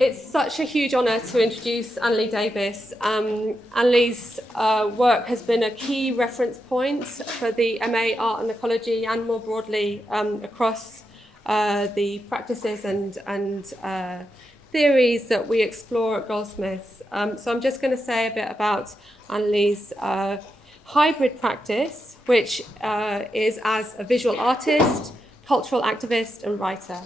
It's such a huge honour to introduce Annalee Davis. Annalee's work has been a key reference point for the MA Art and Ecology and more broadly across the practices and theories that we explore at Goldsmiths. So I'm just going to say a bit about Annalee's hybrid practice, which is as a visual artist, cultural activist and writer.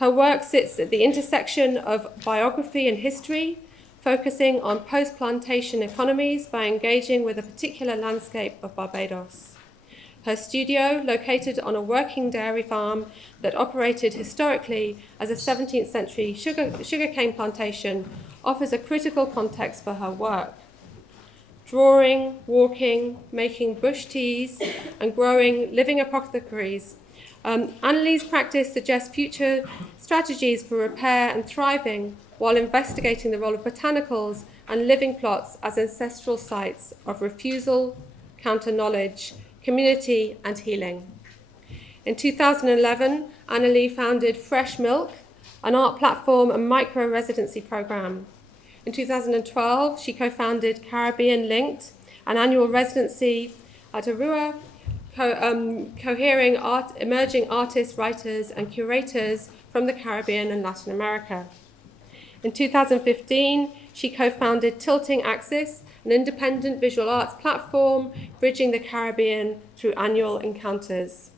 Her work sits at the intersection of biography and history, focusing on post-plantation economies by engaging with a particular landscape of Barbados. Her studio, located on a working dairy farm that operated historically as a 17th century sugarcane plantation, offers a critical context for her work. Drawing, walking, making bush teas, and growing living apothecaries, Annalee's practice suggests future strategies for repair and thriving while investigating the role of botanicals and living plots as ancestral sites of refusal, counter-knowledge, community and healing. In 2011, Annalee founded Fresh Milk, an art platform and micro-residency program. In 2012, she co-founded Caribbean Linked, an annual residency at Arua, cohering emerging artists, writers, and curators from the Caribbean and Latin America. In 2015, she co-founded Tilting Axis, an independent visual arts platform bridging the Caribbean through annual encounters.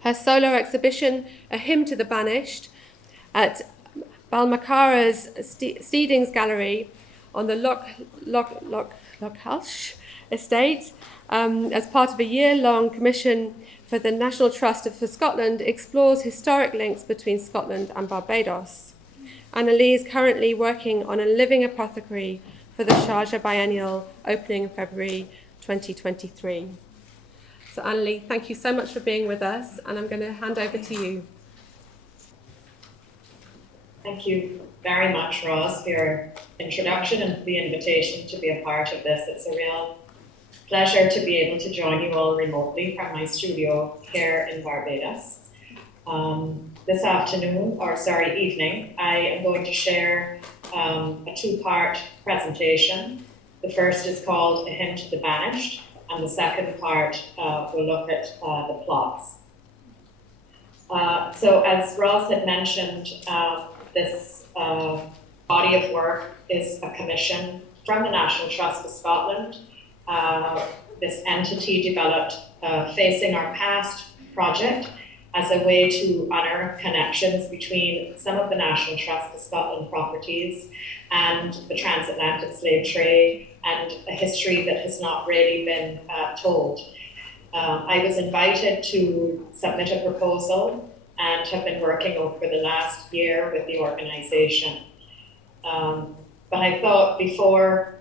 Her solo exhibition, A Hymn to the Banished, at Balmacara's Steedings Gallery on the Lochhalsh estate, as part of a year-long commission for the National Trust for Scotland, explores historic links between Scotland and Barbados. Annalee is currently working on a living apothecary for the Sharjah Biennale, opening in February 2023. So Annalee, thank you so much for being with us, and I'm going to hand over to you. Thank you very much, Ross, for your introduction and for the invitation to be a part of this. It's a real pleasure to be able to join you all remotely from my studio here in Barbados. This evening, I am going to share a two-part presentation. The first is called A Hymn to the Banished, and the second part will look at the plots. So as Ross had mentioned, this body of work is a commission from the National Trust for Scotland. This entity developed Facing Our Past project as a way to unearth connections between some of the National Trust for Scotland properties and the transatlantic slave trade and a history that has not really been told. I was invited to submit a proposal and have been working over the last year with the organization. But I thought before,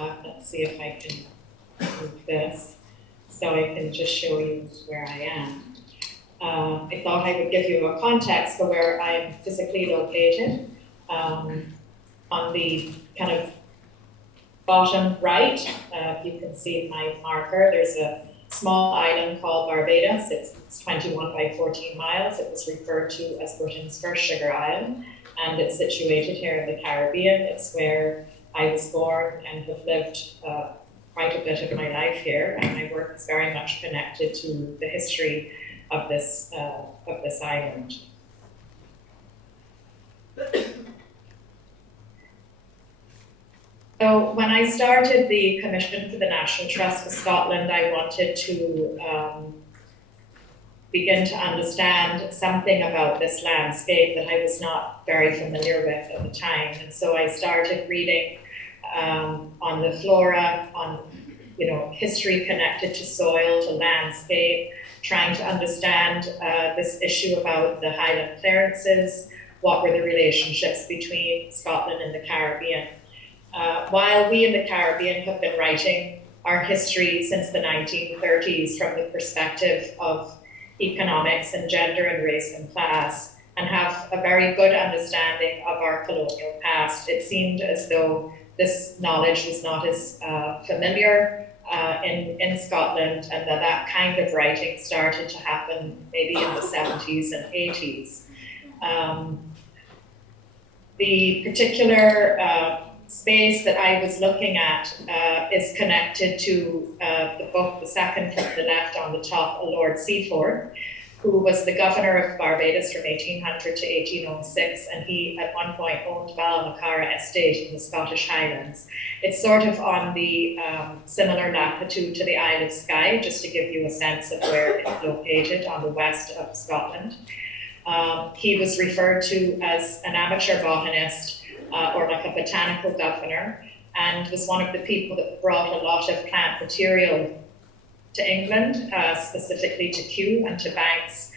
let's see if I can move this, so I can just show you where I am. I thought I would give you a context for where I'm physically located. On the kind of bottom right, you can see my marker. There's a small island called Barbados. It's 21 by 14 miles. It was referred to as Britain's first sugar island, and it's situated here in the Caribbean. It's where I was born and have lived quite a bit of my life here, and my work is very much connected to the history of this island. So when I started the Commission for the National Trust for Scotland, I wanted to begin to understand something about this landscape that I was not very familiar with at the time. And so I started reading on the flora, on history connected to soil, to landscape, trying to understand this issue about the Highland clearances, what were the relationships between Scotland and the Caribbean. While we in the Caribbean have been writing our history since the 1930s from the perspective of economics and gender and race and class, and have a very good understanding of our colonial past, it seemed as though this knowledge was not as familiar in Scotland, and that kind of writing started to happen maybe in the 70s and 80s. The particular space that I was looking at is connected to the book, the second from the left on the top, Lord Seaforth, who was the governor of Barbados from 1800 to 1806, and he at one point owned Balmacara Estate in the Scottish Highlands. It's sort of on the similar latitude to the Isle of Skye, just to give you a sense of where it's located on the west of Scotland. He was referred to as an amateur botanist or like a botanical governor, and was one of the people that brought a lot of plant material to England, specifically to Kew and to Banks'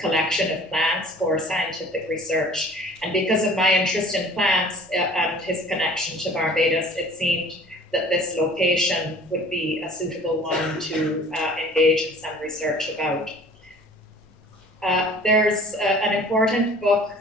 collection of plants for scientific research. And because of my interest in plants and his connection to Barbados, it seemed that this location would be a suitable one to engage in some research about. There's an important book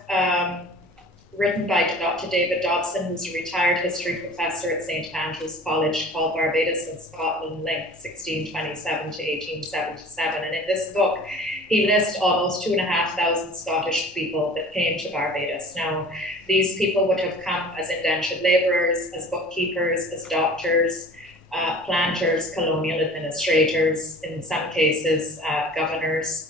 written by Dr. David Dobson, who's a retired history professor at St. Andrews College, called Barbados and Scotland Link, 1627 to 1877. And in this book, he lists almost 2,500 Scottish people that came to Barbados. Now, these people would have come as indentured labourers, as bookkeepers, as doctors, planters, colonial administrators, in some cases, governors.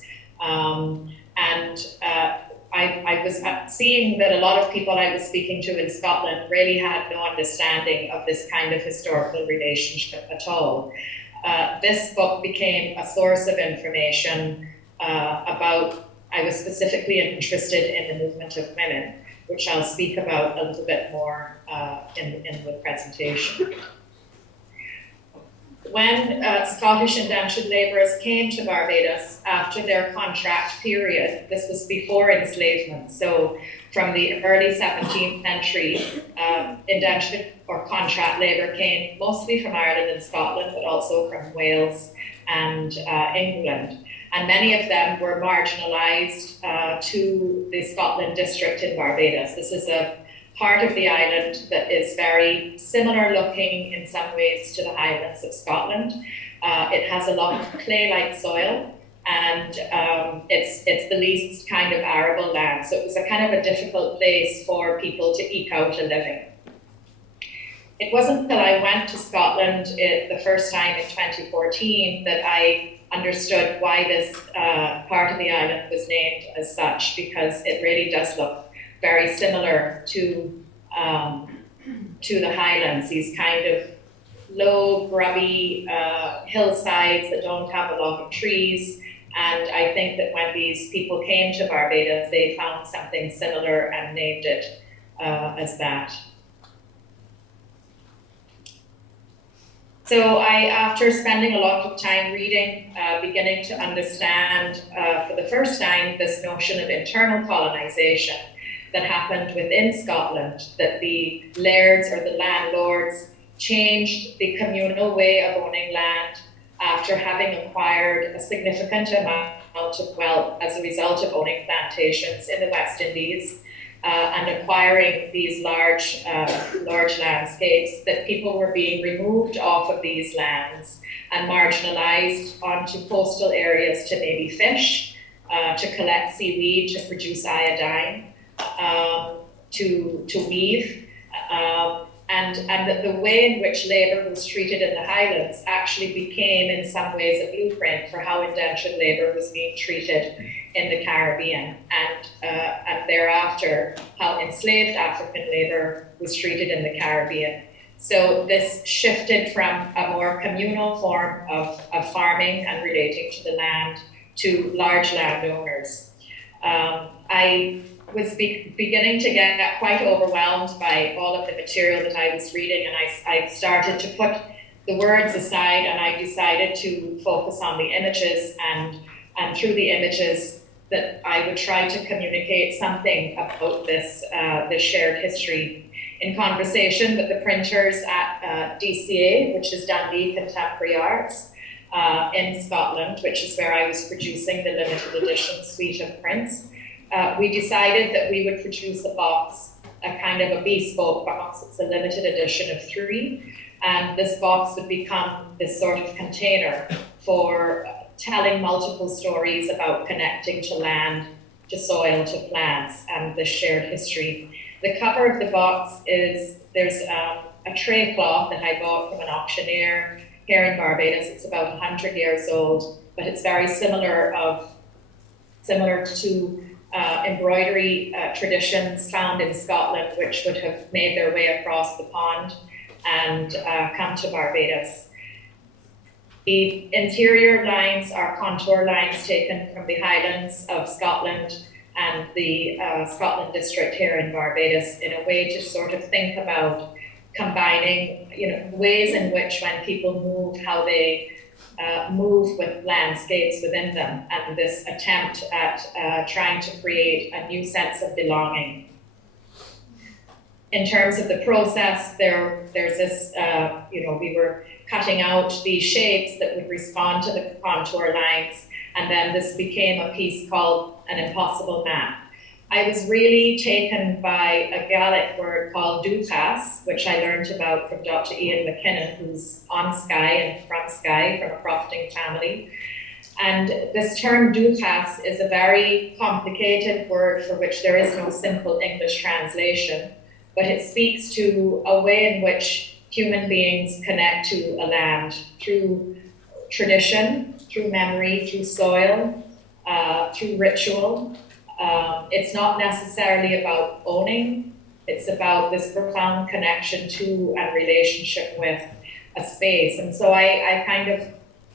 I was seeing that a lot of people I was speaking to in Scotland really had no understanding of this kind of historical relationship at all. This book became a source of information about, I was specifically interested in the movement of women, which I'll speak about a little bit more in the presentation. When Scottish indentured labourers came to Barbados after their contract period, this was before enslavement, so from the early 17th century, indentured or contract labour came mostly from Ireland and Scotland, but also from Wales and England. And many of them were marginalised to the Scotland district in Barbados. This is a part of the island that is very similar looking in some ways to the Highlands of Scotland. It has a lot of clay-like soil, and it's the least kind of arable land. So it was a kind of a difficult place for people to eke out a living. It wasn't until I went to Scotland the first time in 2014 that I understood why this part of the island was named as such, because it really does look very similar to the Highlands, these kind of low, grubby hillsides that don't have a lot of trees. And I think that when these people came to Barbados, they found something similar and named it as that. So after spending a lot of time reading, beginning to understand for the first time this notion of internal colonization that happened within Scotland, that the lairds or the landlords changed the communal way of owning land after having acquired a significant amount of wealth as a result of owning plantations in the West Indies and acquiring these large landscapes, that people were being removed off of these lands and marginalized onto coastal areas to maybe fish, to collect seaweed, to produce iodine, to weave, and the way in which labour was treated in the Highlands actually became in some ways a blueprint for how indentured labour was being treated in the Caribbean, and thereafter how enslaved African labour was treated in the Caribbean. So this shifted from a more communal form of farming and relating to the land to large landowners. I was beginning to get quite overwhelmed by all of the material that I was reading, and I started to put the words aside, and I decided to focus on the images, and through the images that I would try to communicate something about this shared history in conversation with the printers at DCA, which is Dundee Contemporary Arts, in Scotland, which is where I was producing the limited edition suite of prints. We decided that we would produce a box, a kind of a bespoke box. It's a limited edition of 3, and this box would become this sort of container for telling multiple stories about connecting to land, to soil, to plants, and the shared history. The cover of the box is, there's a tray cloth that I bought from an auctioneer here in Barbados. It's about 100 years old, but it's very similar to embroidery traditions found in Scotland, which would have made their way across the pond and come to Barbados. The interior lines are contour lines taken from the Highlands of Scotland and the Scotland district here in Barbados, in a way to sort of think about combining, ways in which when people move, how they move with landscapes within them, and this attempt at trying to create a new sense of belonging. In terms of the process, there's this, we were cutting out these shapes that would respond to the contour lines, and then this became a piece called an impossible map. I was really taken by a Gaelic word called dúchas, which I learned about from Dr. Ian McKinnon, who's on Skye and from Skye, from a crofting family. And this term dúchas is a very complicated word for which there is no simple English translation, but it speaks to a way in which human beings connect to a land through tradition, through memory, through soil, through ritual. It's not necessarily about owning, it's about this profound connection to and relationship with a space. And so I kind of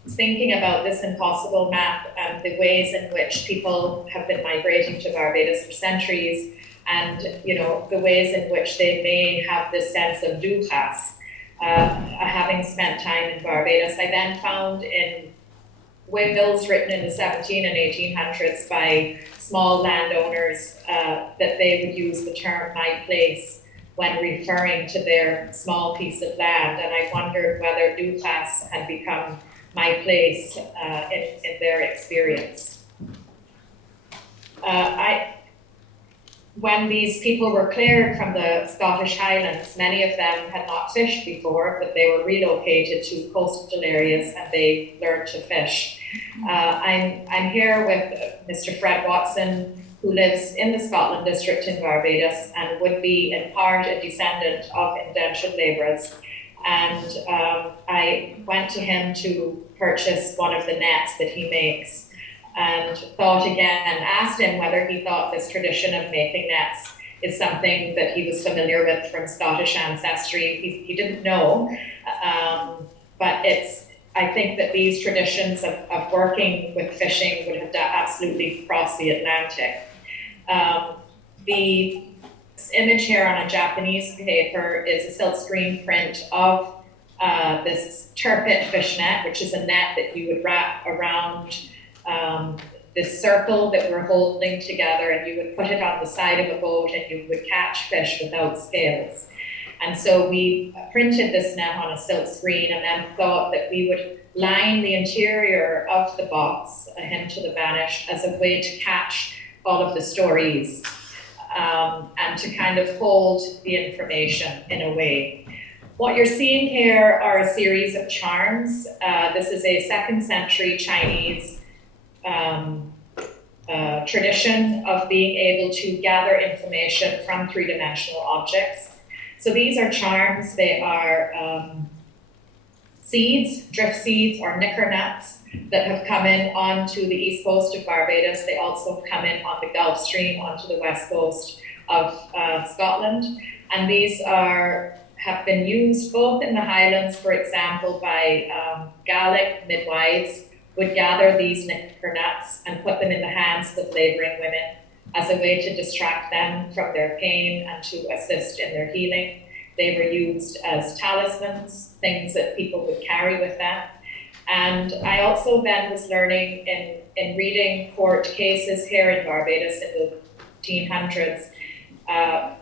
was thinking about this impossible map and the ways in which people have been migrating to Barbados for centuries, and the ways in which they may have this sense of dúchas. Having spent time in Barbados, I then found in wills written in the 17 and 1800s by small landowners that they would use the term my place when referring to their small piece of land, and I wondered whether dúchas had become my place in their experience. When these people were cleared from the Scottish Highlands, many of them had not fished before, but they were relocated to coastal areas and they learned to fish. I'm here with Mr. Fred Watson, who lives in the Scotland district in Barbados and would be in part a descendant of indentured labourers. And I went to him to purchase one of the nets that he makes, and thought again and asked him whether he thought this tradition of making nets is something that he was familiar with from Scottish ancestry. He didn't know, but I think that these traditions of working with fishing would have absolutely crossed the Atlantic. The image here on a Japanese paper is a silkscreen print of this turbot fish net, which is a net that you would wrap around this circle that we're holding together, and you would put it on the side of a boat and you would catch fish without scales. And so we printed this net on a silk screen and then thought that we would line the interior of the box, a hymn to the Banished, as a way to catch all of the stories and to kind of hold the information in a way. What you're seeing here are a series of charms. This is a 2nd century Chinese tradition of being able to gather information from three-dimensional objects. So these are charms. They are seeds, drift seeds or knicker nuts that have come in onto the east coast of Barbados. They also come in on the Gulf Stream onto the west coast of Scotland. And these have been used both in the Highlands, for example, by Gaelic midwives would gather these knicker nuts and put them in the hands of labouring women as a way to distract them from their pain and to assist in their healing. They were used as talismans, things that people would carry with them. And I also then was learning in reading court cases here in Barbados in the 1800s.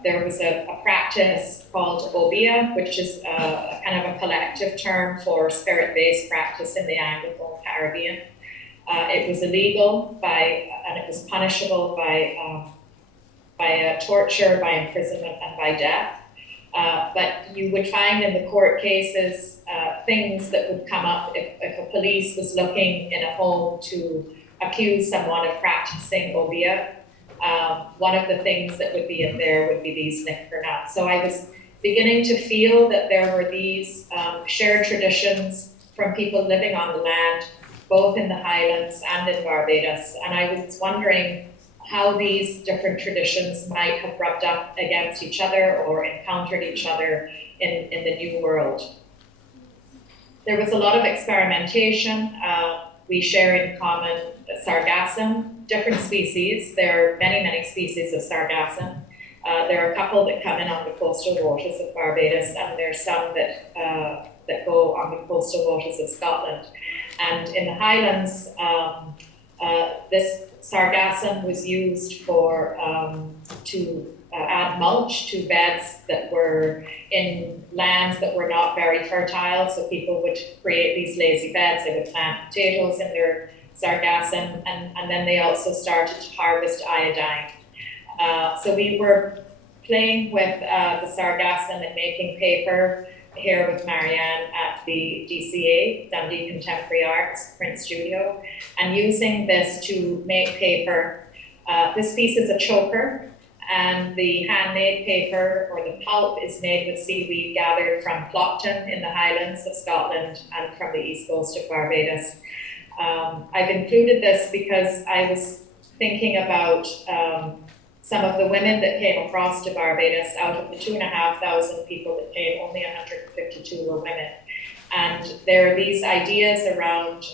There was a practice called obia, which is a kind of a collective term for spirit-based practice in the Anglophone Caribbean. It was illegal and it was punishable by torture, by imprisonment, and by death. But you would find in the court cases things that would come up if a police was looking in a home to accuse someone of practicing obia. one of the things that would be in there would be these linkages. So I was beginning to feel that there were these shared traditions from people living on the land, both in the Highlands and in Barbados. And I was wondering how these different traditions might have rubbed up against each other or encountered each other in the New World. There was a lot of experimentation. We share in common sargassum, different species. There are many, many species of sargassum. There are a couple that come in on the coastal waters of Barbados, and there are some that go on the coastal waters of Scotland. And in the Highlands, this sargassum was used for to add mulch to beds that were in lands that were not very fertile. So people would create these lazy beds. They would plant potatoes in their sargassum, and then they also started to harvest iodine. So we were playing with the sargassum and making paper here with Marianne at the DCA, Dundee Contemporary Arts Print Studio, and using this to make paper. This piece is a choker, and the handmade paper or the pulp is made with seaweed gathered from Clockton in the Highlands of Scotland and from the east coast of Barbados. I've included this because I was thinking about some of the women that came across to Barbados. Out of the 2,500 people that came, only 152 were women. And there are these ideas around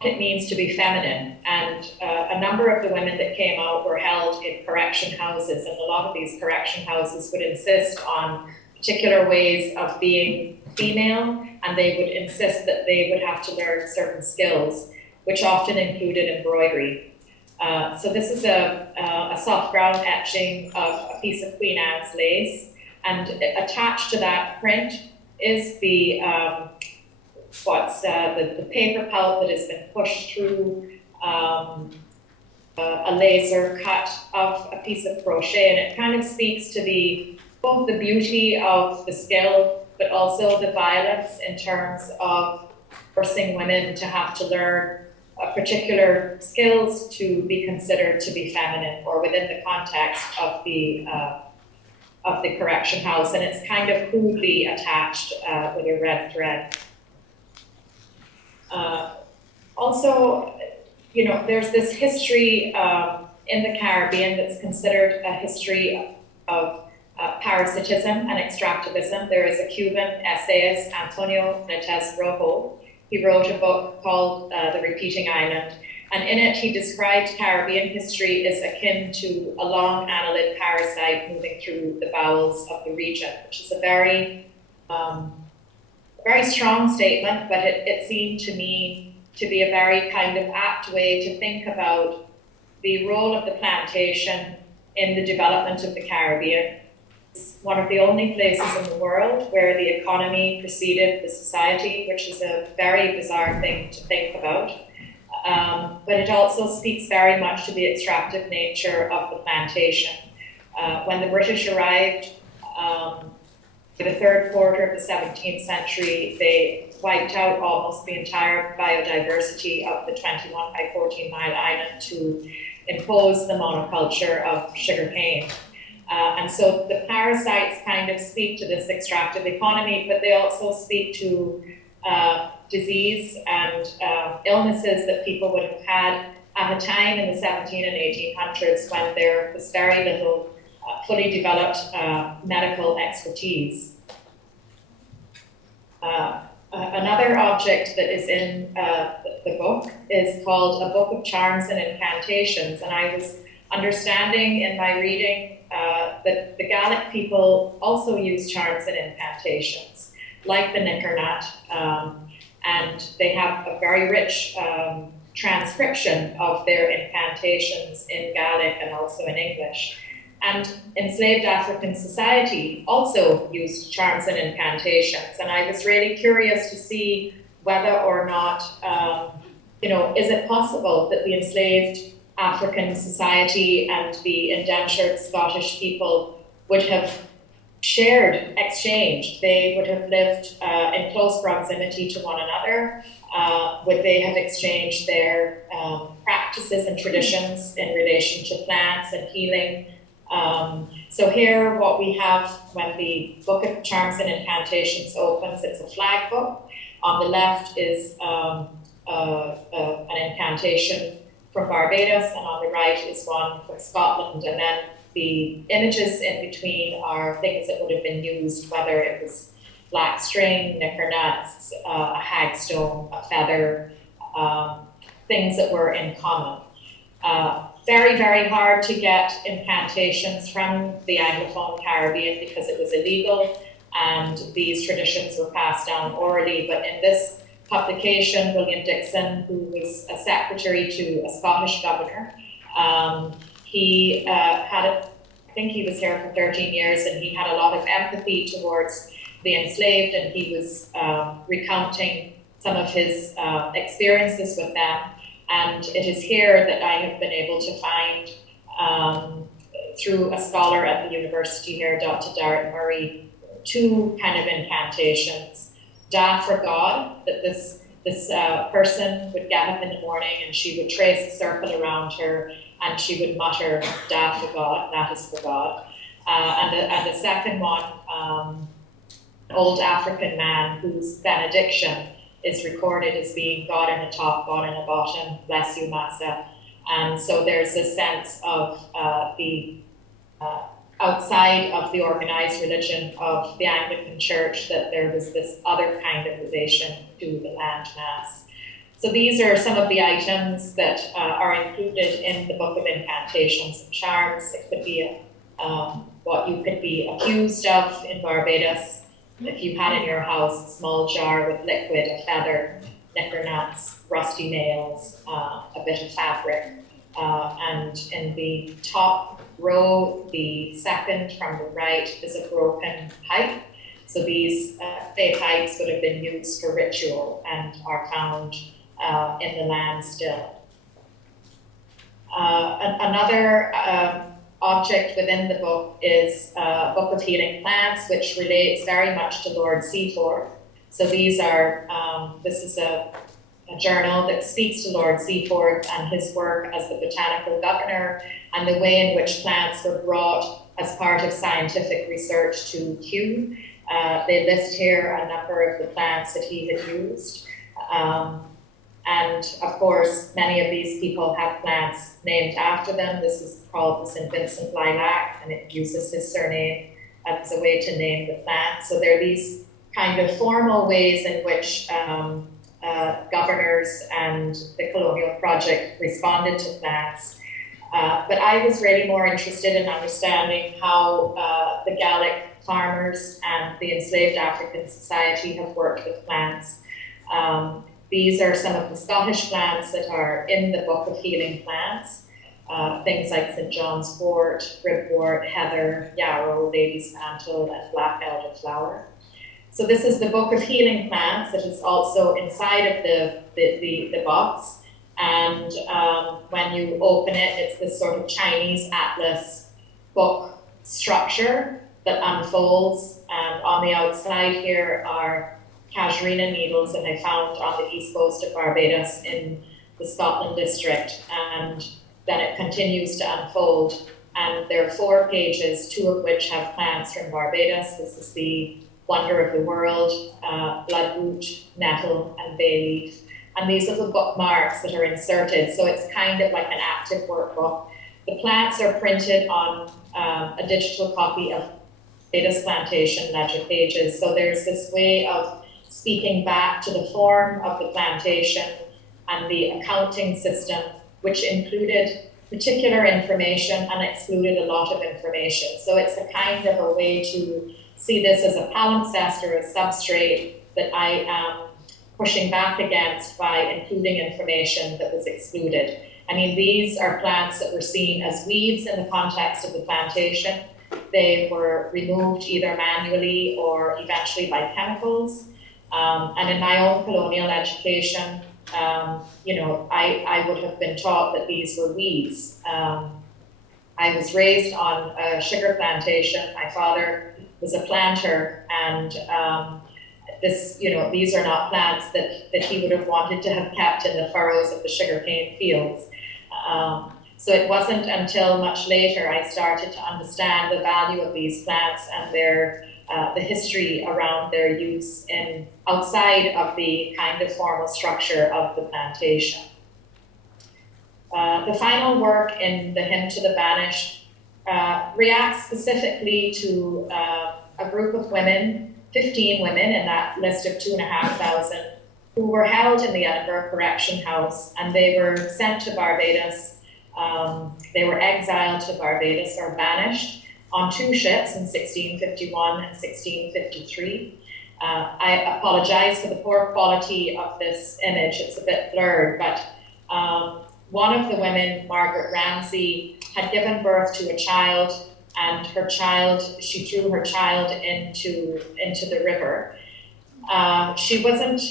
what it means to be feminine. And a number of the women that came out were held in correction houses, and a lot of these correction houses would insist on particular ways of being female, and they would insist that they would have to learn certain skills, which often included embroidery. So this is a soft ground etching of a piece of Queen Anne's lace, and attached to that print is the paper pulp that has been pushed through a laser cut of a piece of crochet, and it kind of speaks to both the beauty of the skill, but also the violence in terms of forcing women to have to learn particular skills to be considered to be feminine or within the context of the correction house, and it's kind of crudely attached with a red thread. Also, you know, there's this history in the Caribbean that's considered a history of parasitism and extractivism. There is a Cuban essayist, Antonio Netes Rojo. He wrote a book called The Repeating Island, and in it he described Caribbean history as akin to a long annelid parasite moving through the bowels of the region, which is a very strong statement, but it seemed to me to be a very kind of apt way to think about the role of the plantation in the development of the Caribbean. It's one of the only places in the world where the economy preceded the society, which is a very bizarre thing to think about. But it also speaks very much to the extractive nature of the plantation. When the British arrived in the third quarter of the 17th century, they wiped out almost the entire biodiversity of the 21 by 14 mile island to impose the monoculture of sugarcane. And so the parasites kind of speak to this extractive economy, but they also speak to disease and illnesses that people would have had at a time in the 17 and 1800s when there was very little fully developed medical expertise. Another object that is in the book is called A Book of Charms and Incantations, and I was understanding in my reading that the Gaelic people also use charms and incantations, like the knickernut, and they have a very rich transcription of their incantations in Gaelic and also in English. And enslaved African society also used charms and incantations, and I was really curious to see whether or not, is it possible that the enslaved African society and the indentured Scottish people would have exchanged. They would have lived in close proximity to one another. would they have exchanged their practices and traditions in relation to plants and healing. So here what we have when the Book of Charms and Incantations opens, it's a flag book. On the left is an incantation from Barbados, and on the right is one from Scotland, and then the images in between are things that would have been used, whether it was black string, knickernuts, a hagstone, a feather, things that were in common. Very, very hard to get incantations from the Anglophone Caribbean because it was illegal and these traditions were passed down orally. But in this publication, William Dixon, who was a secretary to a Scottish governor, he I think he was here for 13 years, and he had a lot of empathy towards the enslaved, and he was recounting some of his experiences with them. And it is here that I have been able to find, through a scholar at the university here, Dr. Darrett Murray, two kind of incantations. Da for God, that this person would get up in the morning and she would trace a circle around her and she would mutter, Da for God, that is for God. And the second one, an old African man whose benediction is recorded as being God in the top, God in the bottom, bless you, Massa. And so there's a sense of the outside of the organized religion of the Anglican Church, that there was this other kind of relation to the land mass. So these are some of the items that are included in the Book of Incantations and Charms. It could be what you could be accused of in Barbados. If you had in your house a small jar with liquid, a feather, knickernuts, rusty nails, a bit of fabric, and in the top row, the second from the right, is a broken pipe. So these clay pipes would have been used for ritual and are found in the land still. Another object within the book is a book of healing plants, which relates very much to Lord Seaforth. So these are, this is a journal that speaks to Lord Seaforth and his work as the botanical governor and the way in which plants were brought as part of scientific research to Kew. They list here a number of the plants that he had used. And of course, many of these people have plants named after them. This is called the St. Vincent lilac, and it uses his surname as a way to name the plant. So there are these kind of formal ways in which governors and the colonial project responded to plants. But I was really more interested in understanding how the Gaelic farmers and the enslaved African society have worked with plants. These are some of the Scottish plants that are in the Book of Healing Plants. Things like St. John's wort, ribwort, heather, yarrow, lady's mantle, and black elderflower. So this is the Book of Healing Plants that is also inside of the box. And when you open it, it's this sort of Chinese atlas book structure that unfolds. And on the outside here are casuarina needles that I found on the east coast of Barbados in the Scotland district. And then it continues to unfold. And there are 4 pages, 2 of which have plants from Barbados. This is the Wonder of the World, bloodroot, nettle, and bay leaf. And these are the bookmarks that are inserted. So it's kind of like an active workbook. The plants are printed on a digital copy of Barbados plantation ledger pages. So there's this way of speaking back to the form of the plantation and the accounting system, which included particular information and excluded a lot of information. So it's a kind of a way to see this as a palimpsest or a substrate that I am pushing back against by including information that was excluded. I mean, these are plants that were seen as weeds in the context of the plantation. They were removed either manually or eventually by chemicals. And in my own colonial education, you know, I would have been taught that these were weeds. I was raised on a sugar plantation. My father was a planter, and these are not plants that he would have wanted to have kept in the furrows of the sugarcane fields. So it wasn't until much later I started to understand the value of these plants and the history around their use outside of the kind of formal structure of the plantation. The final work in the Hymn to the Banished reacts specifically to a group of women, 15 women in that list of 2,500, who were held in the Edinburgh Correction House, and they were sent to Barbados. They were exiled to Barbados or banished on 2 ships in 1651 and 1653. I apologize for the poor quality of this image, it's a bit blurred, but one of the women, Margaret Ramsay, had given birth to a child, and she threw her child into the river. She wasn't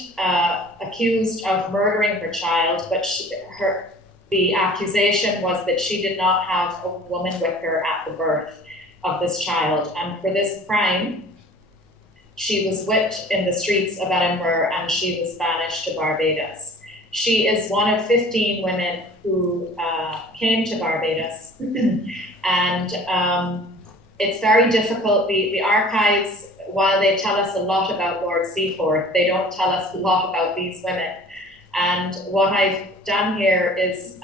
accused of murdering her child, but the accusation was that she did not have a woman with her at the birth of this child. And for this crime, she was whipped in the streets of Edinburgh and she was banished to Barbados. She is one of 15 women who came to Barbados. And it's very difficult. The archives, while they tell us a lot about Lord Seaforth, they don't tell us a lot about these women. And what I've done here is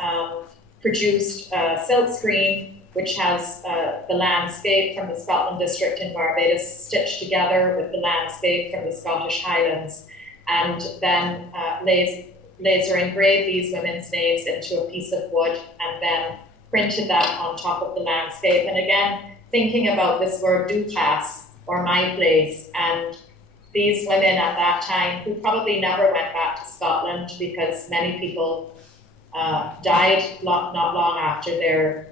produced a silk screen, which has the landscape from the Scotland district in Barbados stitched together with the landscape from the Scottish Highlands, and then laser engraved these women's names into a piece of wood and then printed that on top of the landscape. And again, thinking about this word du place, or my place, and these women at that time, who probably never went back to Scotland because many people died not long after their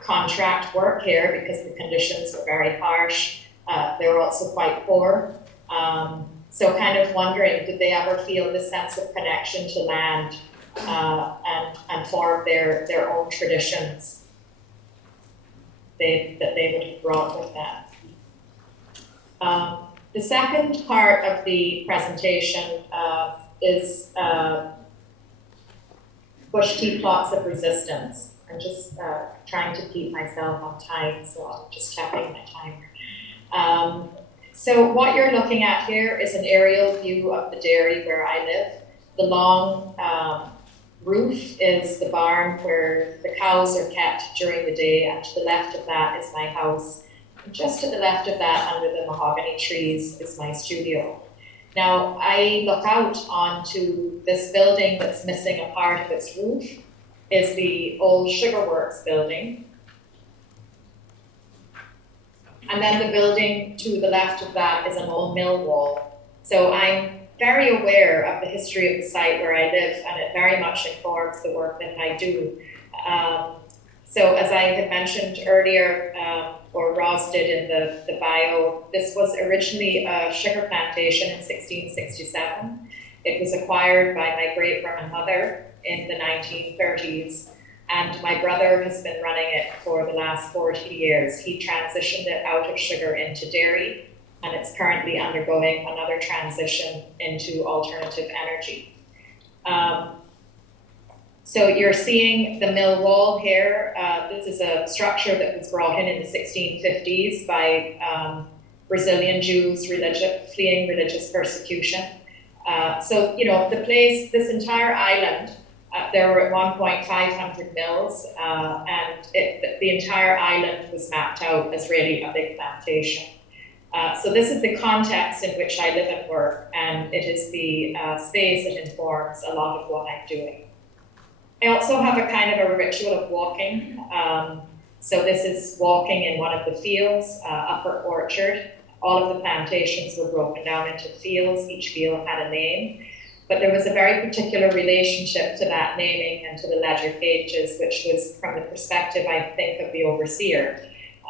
contract work here because the conditions were very harsh. They were also quite poor. So kind of wondering, did they ever feel this sense of connection to land and form their own traditions that they would have brought with them? The second part of the presentation is bush tea plots of resistance. I'm just trying to keep myself on time, so I'm just checking my timer. So what you're looking at here is an aerial view of the dairy where I live. The long roof is the barn where the cows are kept during the day, and to the left of that is my house. Just to the left of that, under the mahogany trees, is my studio. Now, I look out onto this building that's missing a part of its roof, is the old sugar works building. And then the building to the left of that is an old mill wall. So I'm very aware of the history of the site where I live, and it very much informs the work that I do. So as I had mentioned earlier, or Ross did in the bio, this was originally a sugar plantation in 1667. It was acquired by my great-grandmother in the 1930s, and my brother has been running it for the last 40 years. He transitioned it out of sugar into dairy, and it's currently undergoing another transition into alternative energy. So you're seeing the mill wall here. This is a structure that was brought in the 1650s by Brazilian Jews fleeing religious persecution. So, you know, the place, this entire island, there were at one point 500 mills, and the entire island was mapped out as really a big plantation. So this is the context in which I live and work, and it is the space that informs a lot of what I'm doing. I also have a kind of a ritual of walking. So this is walking in one of the fields, Upper Orchard. All of the plantations were broken down into fields. Each field had a name. But there was a very particular relationship to that naming and to the ledger pages, which was from the perspective, I think, of the overseer.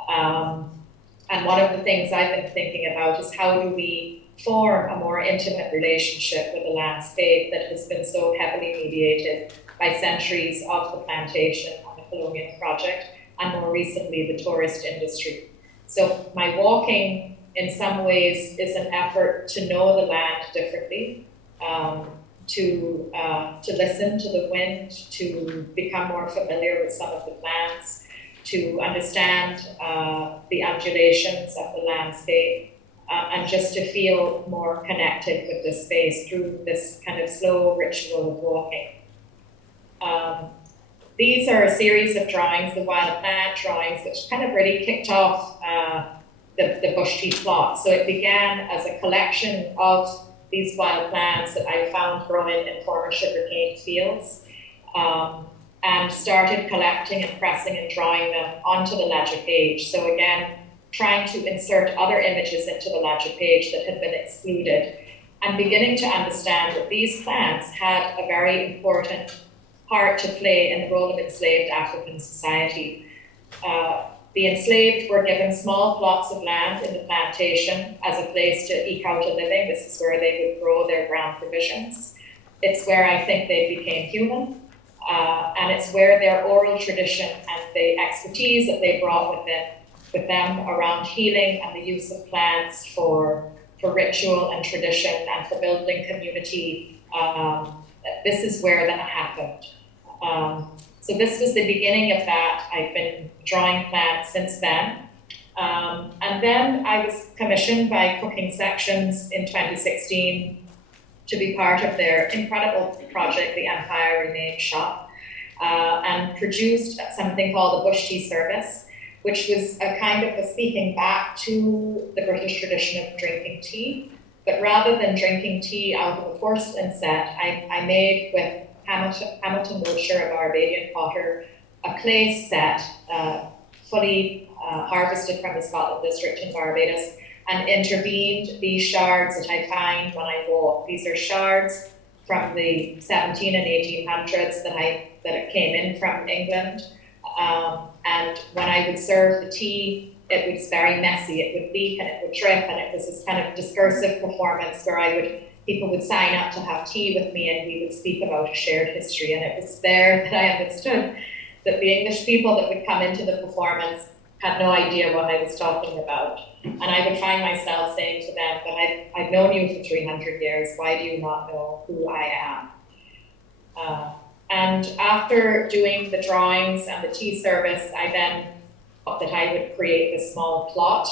And one of the things I've been thinking about is how do we form a more intimate relationship with a landscape that has been so heavily mediated by centuries of the plantation and the colonial project, and more recently the tourist industry. So my walking in some ways is an effort to know the land differently, to listen to the wind, to become more familiar with some of the plants, to understand the undulations of the landscape, and just to feel more connected with the space through this kind of slow ritual of walking. These are a series of drawings, the wild plant drawings, which kind of really kicked off the bush tea plot. So it began as a collection of these wild plants that I found growing in former sugarcane fields, and started collecting and pressing and drawing them onto the ledger page. So again, trying to insert other images into the ledger page that had been excluded, and beginning to understand that these plants had a very important part to play in the role of enslaved African society. The enslaved were given small plots of land in the plantation as a place to eke out a living. This is where they would grow their ground provisions. It's where I think they became human, and it's where their oral tradition and the expertise that they brought with them around healing and the use of plants for ritual and tradition and for building community, this is where that happened. So this was the beginning of that. I've been drawing plants since then. And then I was commissioned by Cooking Sections in 2016 to be part of their incredible project, the Empire Remains Shop, and produced something called the Bush Tea Service, which was a kind of a speaking back to the British tradition of drinking tea. But rather than drinking tea out of a porcelain set, I made with Hamilton Wiltshire, a Barbadian potter, a clay set, fully harvested from the Scotland district in Barbados, and intervened these shards that I find when I walk. These are shards from the 17 and 1800s that came in from England. And when I would serve the tea, it was very messy. It would leak and it would drip, and it was this kind of discursive performance where people would sign up to have tea with me, and we would speak about a shared history. And it was there that I understood that the English people that would come into the performance had no idea what I was talking about. And I would find myself saying to them, but I've known you for 300 years, why do you not know who I am? And after doing the drawings and the tea service, I then thought that I would create this small plot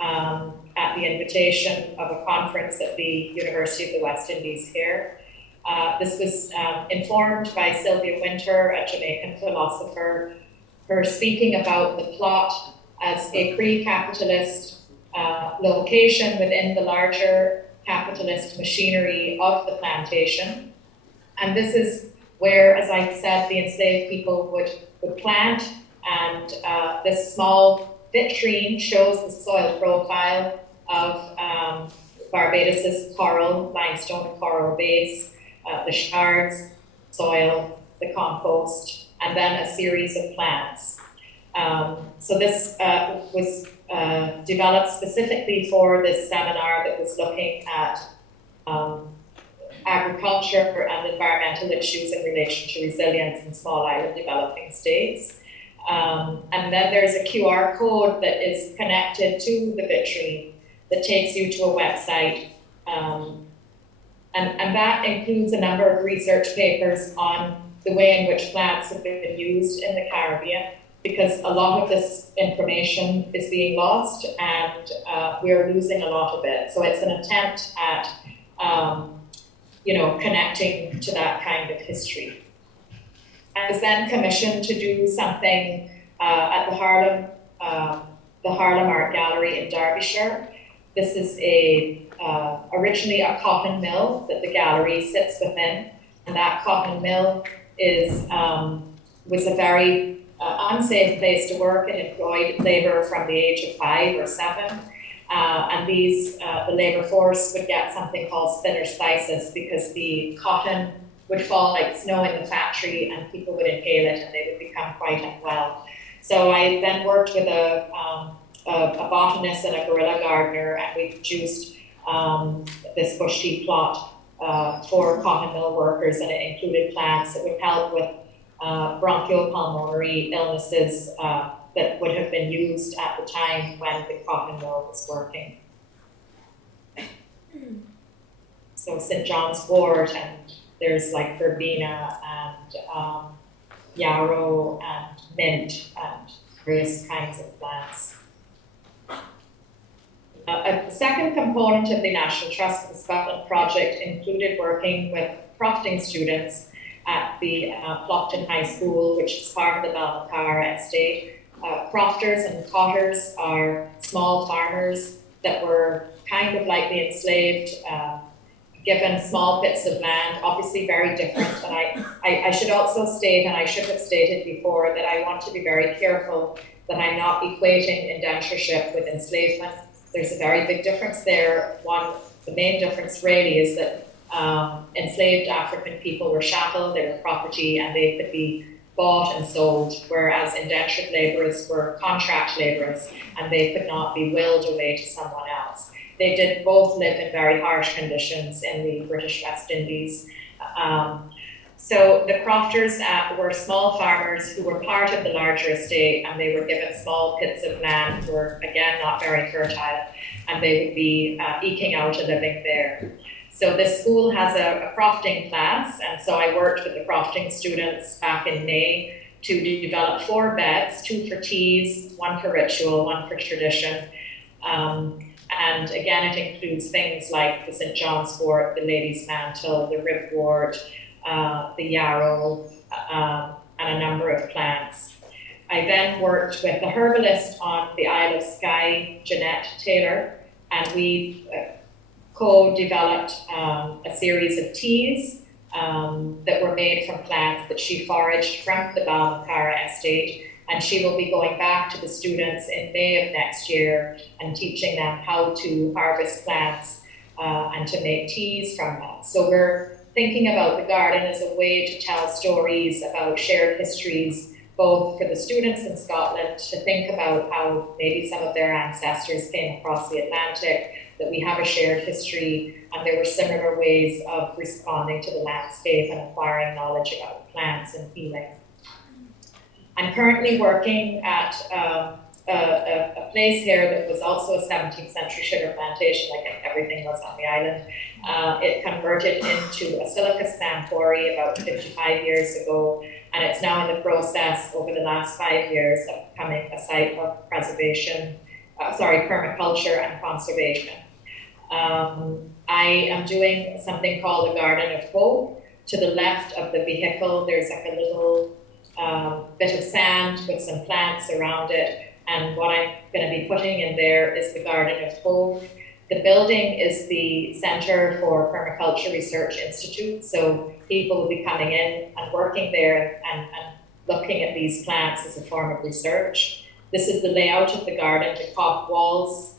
at the invitation of a conference at the University of the West Indies here. This was informed by Sylvia Wynter, a Jamaican philosopher, her speaking about the plot as a pre-capitalist location within the larger capitalist machinery of the plantation. And this is where, as I said, the enslaved people would plant, and this small vitrine shows the soil profile of Barbados's coral, limestone coral base, the shards, soil, the compost, and then a series of plants. So this was developed specifically for this seminar that was looking at agriculture and environmental issues in relation to resilience in small island developing states. And then there's a QR code that is connected to the vitrine that takes you to a website. And that includes a number of research papers on the way in which plants have been used in the Caribbean, because a lot of this information is being lost, and we're losing a lot of it. So it's an attempt at connecting to that kind of history. I was then commissioned to do something at the Harlem Art Gallery in Derbyshire. This is originally a cotton mill that the gallery sits within, and that cotton mill was a very unsafe place to work. It employed labour from the age of 5 or 7. And the labour force would get something called spinner's phthisis, because the cotton would fall like snow in the factory and people would inhale it and they would become quite unwell. So I then worked with a botanist and a guerrilla gardener, and we produced this bush tea plot for cotton mill workers, and it included plants that would help with bronchiopulmonary illnesses that would have been used at the time when the cotton mill was working. So St. John's wort, and there's like verbena and yarrow and mint and various kinds of plants. A second component of the National Trust for Scotland project included working with crofting students at the Cloughton High School, which is part of the Balnacara estate. Crofters and cotters are small farmers that were kind of like the enslaved, given small bits of land, obviously very different. And I should also state, and I should have stated before, that I want to be very careful that I'm not equating indentureship with enslavement. There's a very big difference there. The main difference really is that enslaved African people were shackled, they were property, and they could be bought and sold, whereas indentured labourers were contract labourers, and they could not be willed away to someone else. They did both live in very harsh conditions in the British West Indies. So the crofters were small farmers who were part of the larger estate, and they were given small pits of land, were again not very fertile, and they would be eking out a living there. So this school has a crofting class, and so I worked with the crofting students back in May to develop 4 beds, 2 for teas, 1 for ritual, 1 for tradition. And again, it includes things like the St. John's wort, the lady's mantle, the ribwort, the yarrow, and a number of plants. I then worked with the herbalist on the Isle of Skye, Jeanette Taylor, and we co-developed a series of teas that were made from plants that she foraged from the Balnacara estate. And she will be going back to the students in May of next year and teaching them how to harvest plants and to make teas from them. So we're thinking about the garden as a way to tell stories about shared histories, both for the students in Scotland to think about how maybe some of their ancestors came across the Atlantic, that we have a shared history, and there were similar ways of responding to the landscape and acquiring knowledge about plants and healing. I'm currently working at a place here that was also a 17th century sugar plantation, like everything was on the island. It converted into a silica sand quarry about 55 years ago, and it's now in the process over the last 5 years of becoming a site of preservation, permaculture and conservation. I am doing something called the Garden of Hope. To the left of the vehicle, there's like a little bit of sand with some plants around it, and what I'm going to be putting in there is the Garden of Hope. The building is the Centre for Permaculture Research Institute, so people will be coming in and working there and looking at these plants as a form of research. This is the layout of the garden. The cob walls,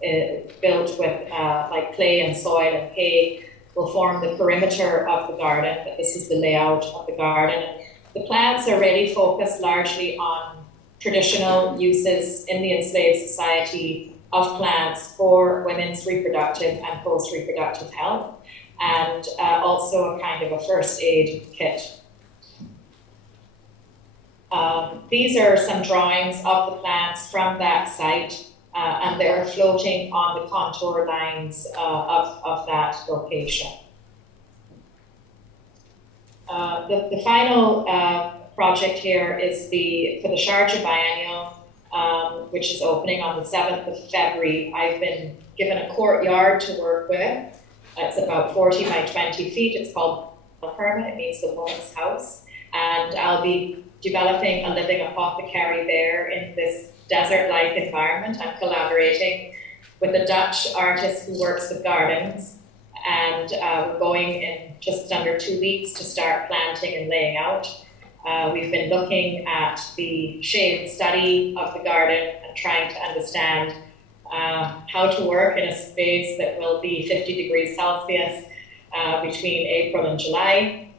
built with like clay and soil and hay, will form the perimeter of the garden, but this is the layout of the garden. The plants are really focused largely on traditional uses in the enslaved society of plants for women's reproductive and post-reproductive health, and also a kind of a first aid kit. These are some drawings of the plants from that site, and they're floating on the contour lines of that location. The final project here is for the Sharjah Biennale, which is opening on the 7th of February. I've been given a courtyard to work with. It's about 40 by 20 feet. It's called Perma. It means the woman's house. And I'll be developing a living apothecary there in this desert-like environment. I'm collaborating with a Dutch artist who works with gardens, and we're going in just under 2 weeks to start planting and laying out. We've been looking at the shade study of the garden and trying to understand how to work in a space that will be 50 degrees Celsius between April and July,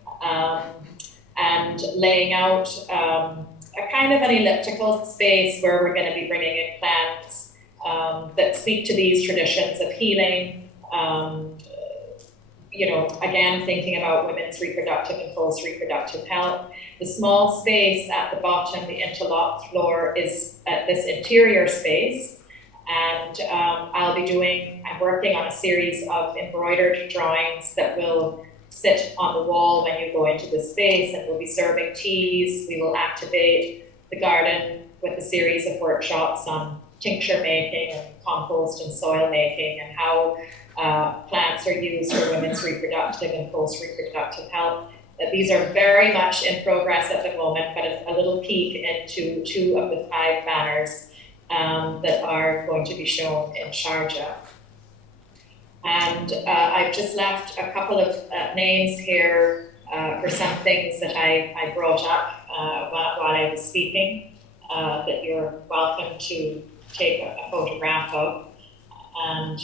and laying out a kind of an elliptical space where we're going to be bringing in plants that speak to these traditions of healing, again, thinking about women's reproductive and post-reproductive health. The small space at the bottom, the interlocked floor, is this interior space, and I'll be doing I'm working on a series of embroidered drawings that will sit on the wall when you go into the space, and we'll be serving teas. We will activate the garden with a series of workshops on tincture making and compost and soil making, and how plants are used for women's reproductive and post-reproductive health. These are very much in progress at the moment, but it's a little peek into 2 of the 5 banners that are going to be shown in Sharjah. And I've just left a couple of names here for some things that I brought up while I was speaking, that you're welcome to take a photograph of. And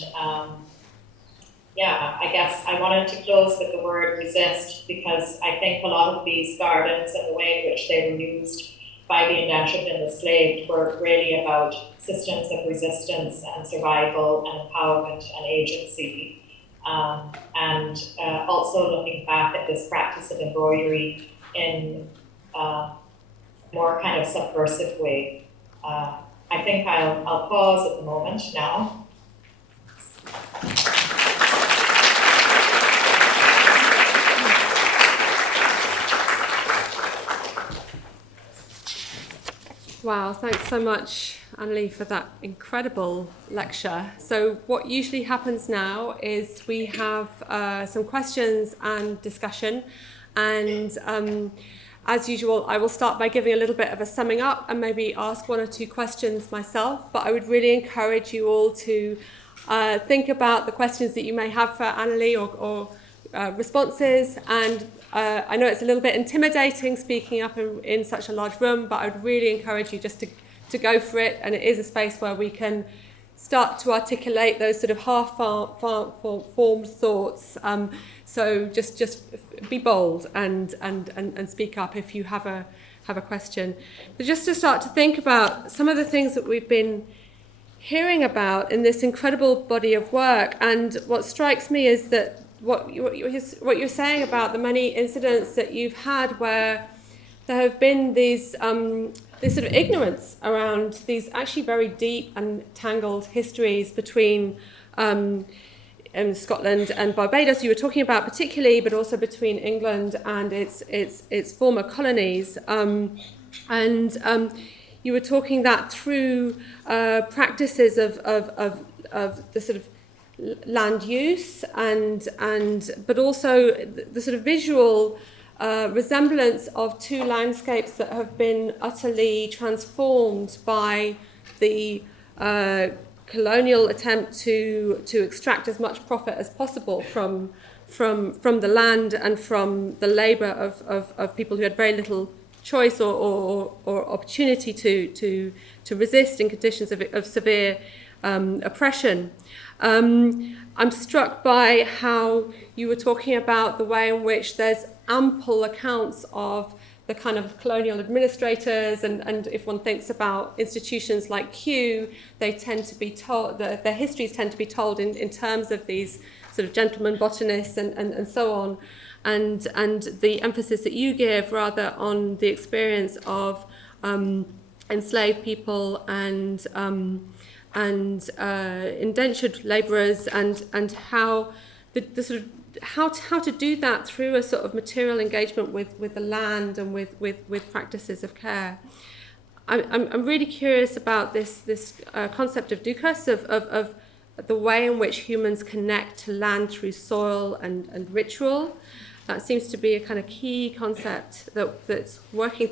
yeah, I guess I wanted to close with the word resist, because I think a lot of these gardens and the way in which they were used by the indentured and the enslaved were really about systems of resistance and survival and empowerment and agency. And also looking back at this practice of embroidery in a more kind of subversive way. I think I'll pause at the moment now. Wow, thanks so much, Annalee, for that incredible lecture. So what usually happens now is we have some questions and discussion, and as usual, I will start by giving a little bit of a summing up and maybe ask 1 or 2 questions myself, but I would really encourage you all to think about the questions that you may have for Annalee or responses. And I know it's a little bit intimidating speaking up in such a large room, but I would really encourage you just to go for it. And it is a space where we can start to articulate those sort of half-formed thoughts. So just be bold and speak up if you have a question. But just to start to think about some of the things that we've been hearing about in this incredible body of work. And what strikes me is that what you're saying about the many incidents that you've had where there have been these sort of ignorance around these actually very deep and tangled histories between Scotland and Barbados, you were talking about particularly, but also between England and its former colonies. You were talking that through practices of the sort of land use but also the sort of visual resemblance of 2 landscapes that have been utterly transformed by the colonial attempt to extract as much profit as possible from the land and from the labour of people who had very little choice or opportunity to resist in conditions of severe oppression. I'm struck by how you were talking about the way in which there's ample accounts of the kind of colonial administrators, and if one thinks about institutions like Kew, they tend to be told, their histories tend to be told in terms of these sort of gentlemen botanists and so on, and the emphasis that you give rather on the experience of enslaved people and indentured labourers, and how the sort of how to do that through a sort of material engagement with the land and with practices of care. I'm really curious about this concept of dukas, of the way in which humans connect to land through soil and ritual. That seems to be a kind of key concept that's that's running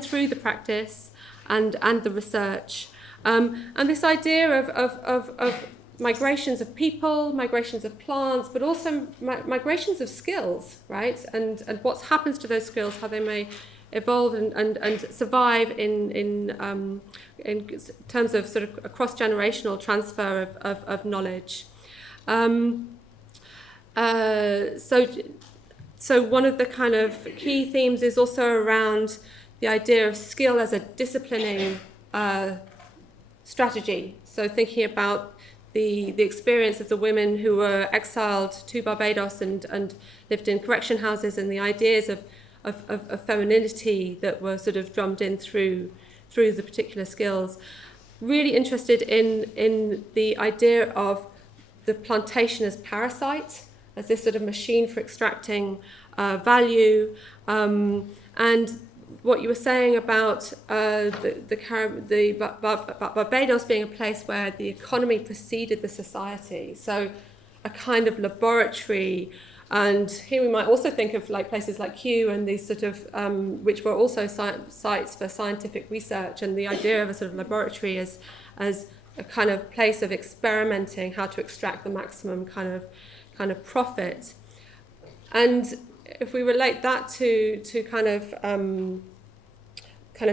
through the practice and the research. And this idea of migrations of people, migrations of plants, but also migrations of skills, right? And what happens to those skills, how they may evolve and survive in terms of sort of a cross-generational transfer of knowledge. So one of the kind of key themes is also around the idea of skill as a disciplining strategy. So thinking about the experience of the women who were exiled to Barbados and lived in correction houses, and the ideas of femininity that were sort of drummed in through the particular skills. really interested in the idea of the plantation as parasite, as this sort of machine for extracting value, and what you were saying about Barbados being a place where the economy preceded the society, so a kind of laboratory. And here we might also think of like places like Kew and these sort of, which were also sites for scientific research, and the idea of a sort of laboratory as a kind of place of experimenting how to extract the maximum kind of profit. And if we relate that to kind of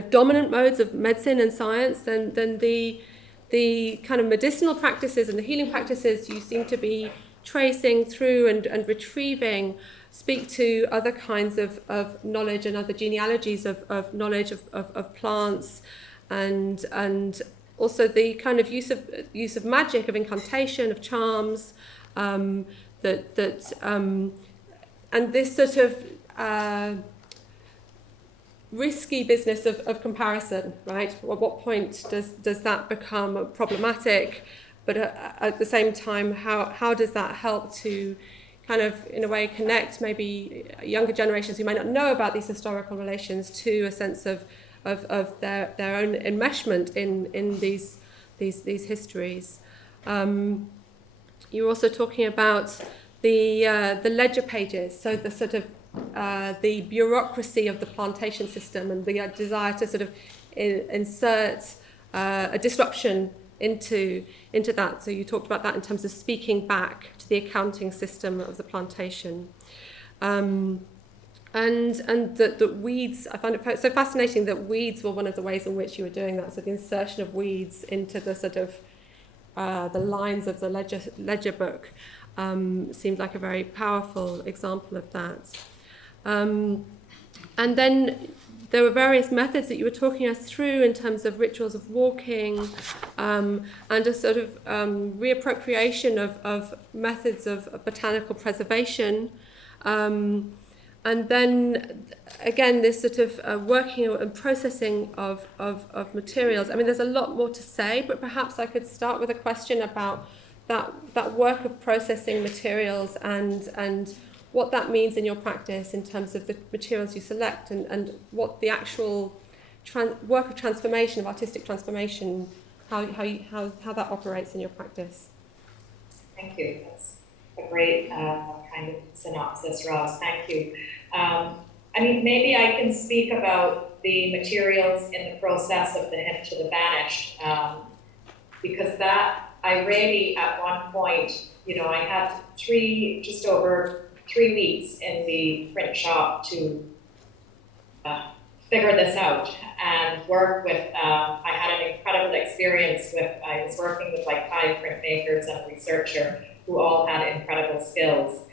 dominant modes of medicine and science, then the kind of medicinal practices and the healing practices you seem to be tracing through and retrieving speak to other kinds of knowledge and other genealogies of knowledge of plants, and also the kind of use of magic, of incantation, of charms, and this sort of risky business of comparison, right? At what point does that become problematic? But at the same time, how does that help to kind of, in a way, connect maybe younger generations who might not know about these historical relations to a sense of their own enmeshment in these histories? You were also talking about the ledger pages, so the sort of the bureaucracy of the plantation system and the desire to sort of insert a disruption into that. So you talked about that in terms of speaking back to the accounting system of the plantation. And the weeds, I found it so fascinating that weeds were one of the ways in which you were doing that. So the insertion of weeds into the sort of the lines of the ledger book seemed like a very powerful example of that. And then there were various methods that you were talking us through in terms of rituals of walking, and a sort of reappropriation of methods of botanical preservation. And then, again, this sort of working and processing of materials. I mean, there's a lot more to say, but perhaps I could start with a question about that work of processing materials and what that means in your practice in terms of the materials you select, and what the actual work of transformation, of artistic transformation, how that operates in your practice. Thank you. That's a great kind of synopsis, Ross. Thank you. I mean, maybe I can speak about the materials in the process of the hymn to the Banished, because that, I really, at one point, I had just over 3 weeks in the print shop to figure this out and work with, I had an incredible experience I was working with like 5 printmakers and a researcher who all had incredible skills.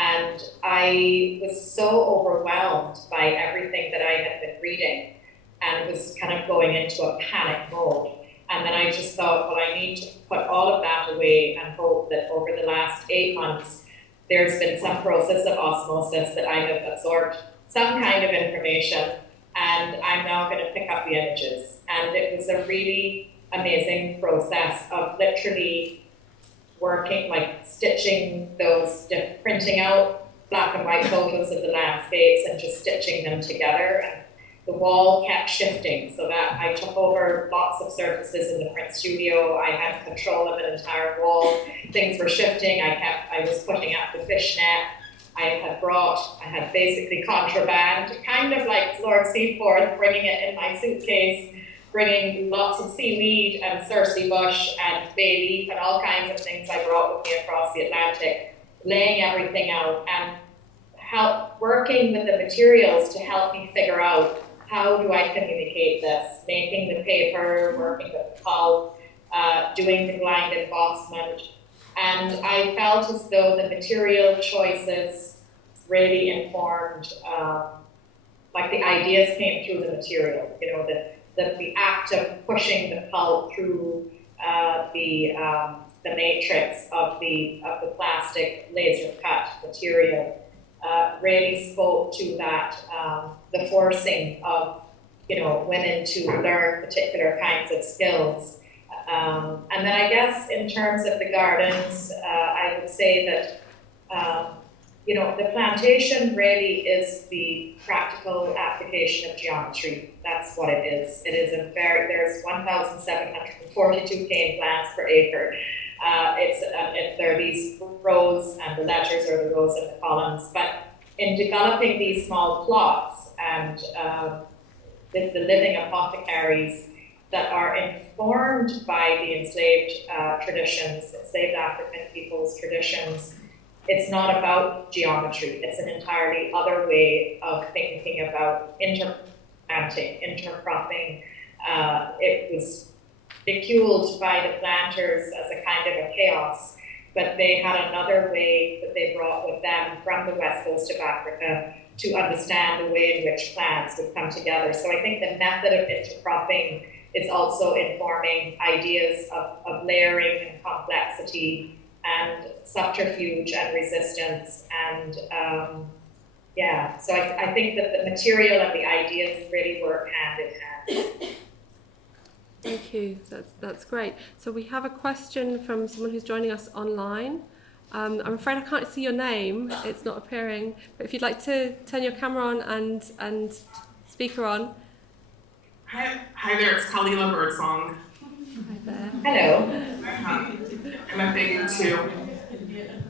And I was so overwhelmed by everything that I had been reading and was kind of going into a panic mode. And then I just thought, well, I need to put all of that away and hope that over the last 8 months, there's been some process of osmosis that I have absorbed some kind of information, and I'm now going to pick up the images. And it was a really amazing process of literally working, like stitching those, printing out black and white photos of the landscapes and just stitching them together. And the wall kept shifting, so that I took over lots of surfaces in the print studio. I had control of an entire wall. Things were shifting. I was putting up the fishnet. I had basically contraband, kind of like Lord Seaforth, bringing it in my suitcase, bringing lots of seaweed and Cersei bush and bay leaf and all kinds of things I brought with me across the Atlantic, laying everything out and working with the materials to help me figure out how do I communicate this, making the paper, working with the pulp, doing the blind embossment. And I felt as though the material choices really informed, like the ideas came through the material, the act of pushing the pulp through the matrix of the plastic laser cut material really spoke to that, the forcing of women to learn particular kinds of skills And then I guess in terms of the gardens, I would say that the plantation really is the practical application of geometry. That's what it is. It is there's 1,742 cane plants per acre. There are these rows, and the ledgers are the rows and the columns. But in developing these small plots and the living apothecaries that are informed by the enslaved traditions, enslaved African people's traditions, it's not about geometry. It's an entirely other way of thinking about interplanting, intercropping. It was fueled by the planters as a kind of a chaos, but they had another way that they brought with them from the west coast of Africa to understand the way in which plants would come together. So I think the method of intercropping is also informing ideas of layering and complexity and subterfuge and resistance. And so I think that the material and the ideas really work hand in hand. Thank you. That's great. So we have a question from someone who's joining us online. I'm afraid I can't see your name. It's not appearing. But if you'd like to turn your camera on and speaker on. Hi there, it's Kalila Birdsong. Hi there. Hello. And I thank you too.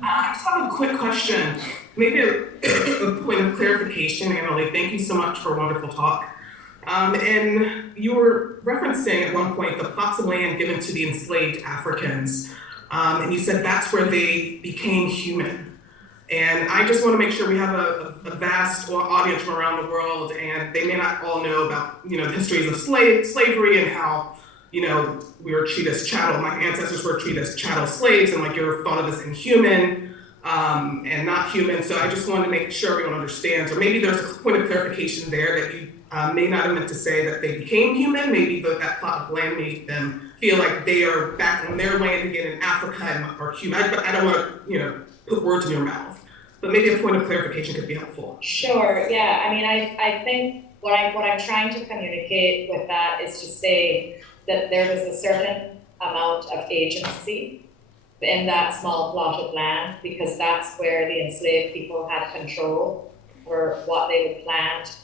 I just have a quick question, maybe a point of clarification, Annalee. Thank you so much for a wonderful talk. And you were referencing at one point the plots of land given to the enslaved Africans. And you said that's where they became human. And I just want to make sure we have a vast audience from around the world, and they may not all know about, the histories of slavery and how, we were treated as chattel. My ancestors were treated as chattel slaves, and you're thought of as inhuman and not human. So I just wanted to make sure everyone understands, or maybe there's a point of clarification there that you may not have meant to say that they became human. Maybe that plot of land made them feel like they are back on their land again in Africa and are human. I don't want to, put words in your mouth. But maybe a point of clarification could be helpful. Sure, yeah. I mean, I think what I'm trying to communicate with that is to say that there was a certain amount of agency in that small plot of land, because that's where the enslaved people had control over what they would plant,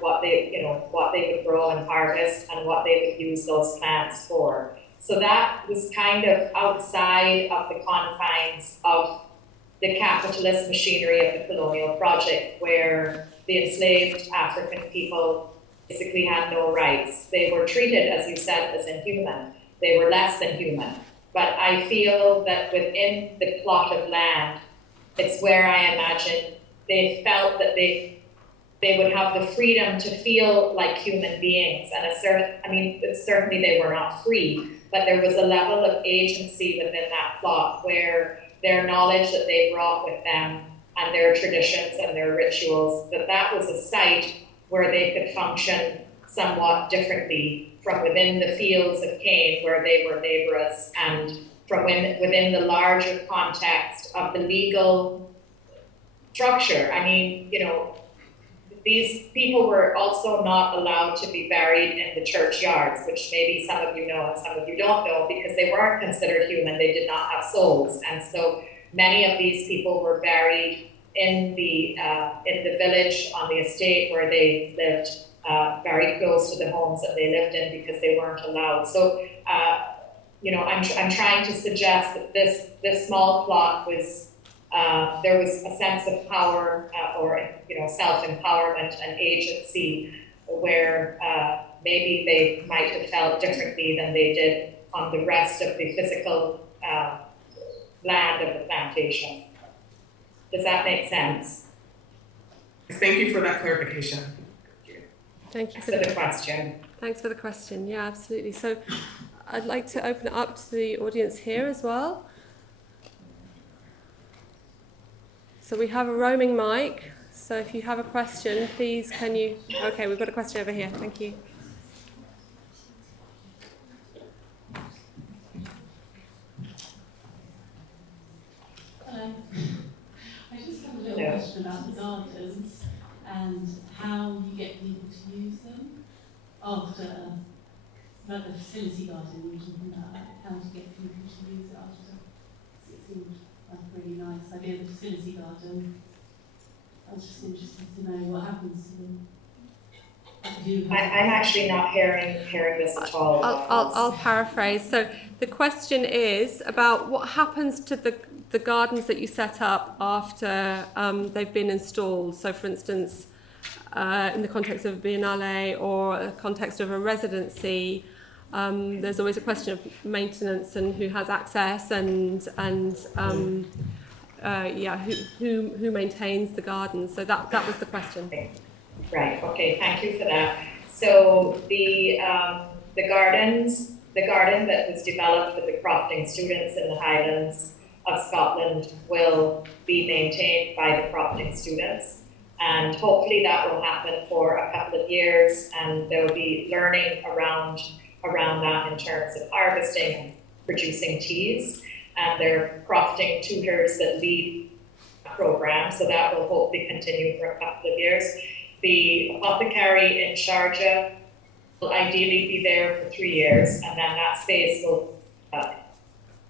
what they would grow and harvest, and what they would use those plants for. So that was kind of outside of the confines of the capitalist machinery of the colonial project, where the enslaved African people basically had no rights. They were treated, as you said, as inhuman. They were less than human. But I feel that within the plot of land, it's where I imagine they felt that they would have the freedom to feel like human beings. And certainly they were not free, but there was a level of agency within that plot where their knowledge that they brought with them and their traditions and their rituals, that was a site where they could function somewhat differently from within the fields of cane where they were laborers, and from within the larger context of the legal structure. I mean, these people were also not allowed to be buried in the churchyards, which maybe some of you know and some of you don't know, because they weren't considered human. They did not have souls. And so many of these people were buried in the village, on the estate where they lived, very close to the homes that they lived in, because they weren't allowed. So, I'm trying to suggest that this small plot was, there was a sense of power or self-empowerment and agency where maybe they might have felt differently than they did on the rest of the physical land of the plantation. Does that make sense? Thank you for that clarification. Thank you for the question. Thanks for the question. Yeah, absolutely. So I'd like to open it up to the audience here as well. So we have a roaming mic. So if you have a question, please can you... Okay, we've got a question over here. Thank you. Hello. I just have a little question about the gardens and how you get people to use them after about the facility garden and something like that, how to get people to use it after. It seemed like a really nice idea, the facility garden. I was just interested to know what happens to them. I'm actually not hearing this at all. I'll paraphrase. So the question is about what happens to the gardens that you set up after they've been installed. So, for instance, in the context of a biennale or a context of a residency, there's always a question of maintenance and who has access and who maintains the garden. So that was the question. Right. Okay. Thank you for that. So the garden that was developed with the crofting students in the Highlands of Scotland will be maintained by the crofting students, and hopefully that will happen for a couple of years, and there will be learning around that in terms of harvesting and producing teas, and there are crofting tutors that lead the program, so that will hopefully continue for a couple of years. The apothecary in Sharjah will ideally be there for 3 years, and then that space will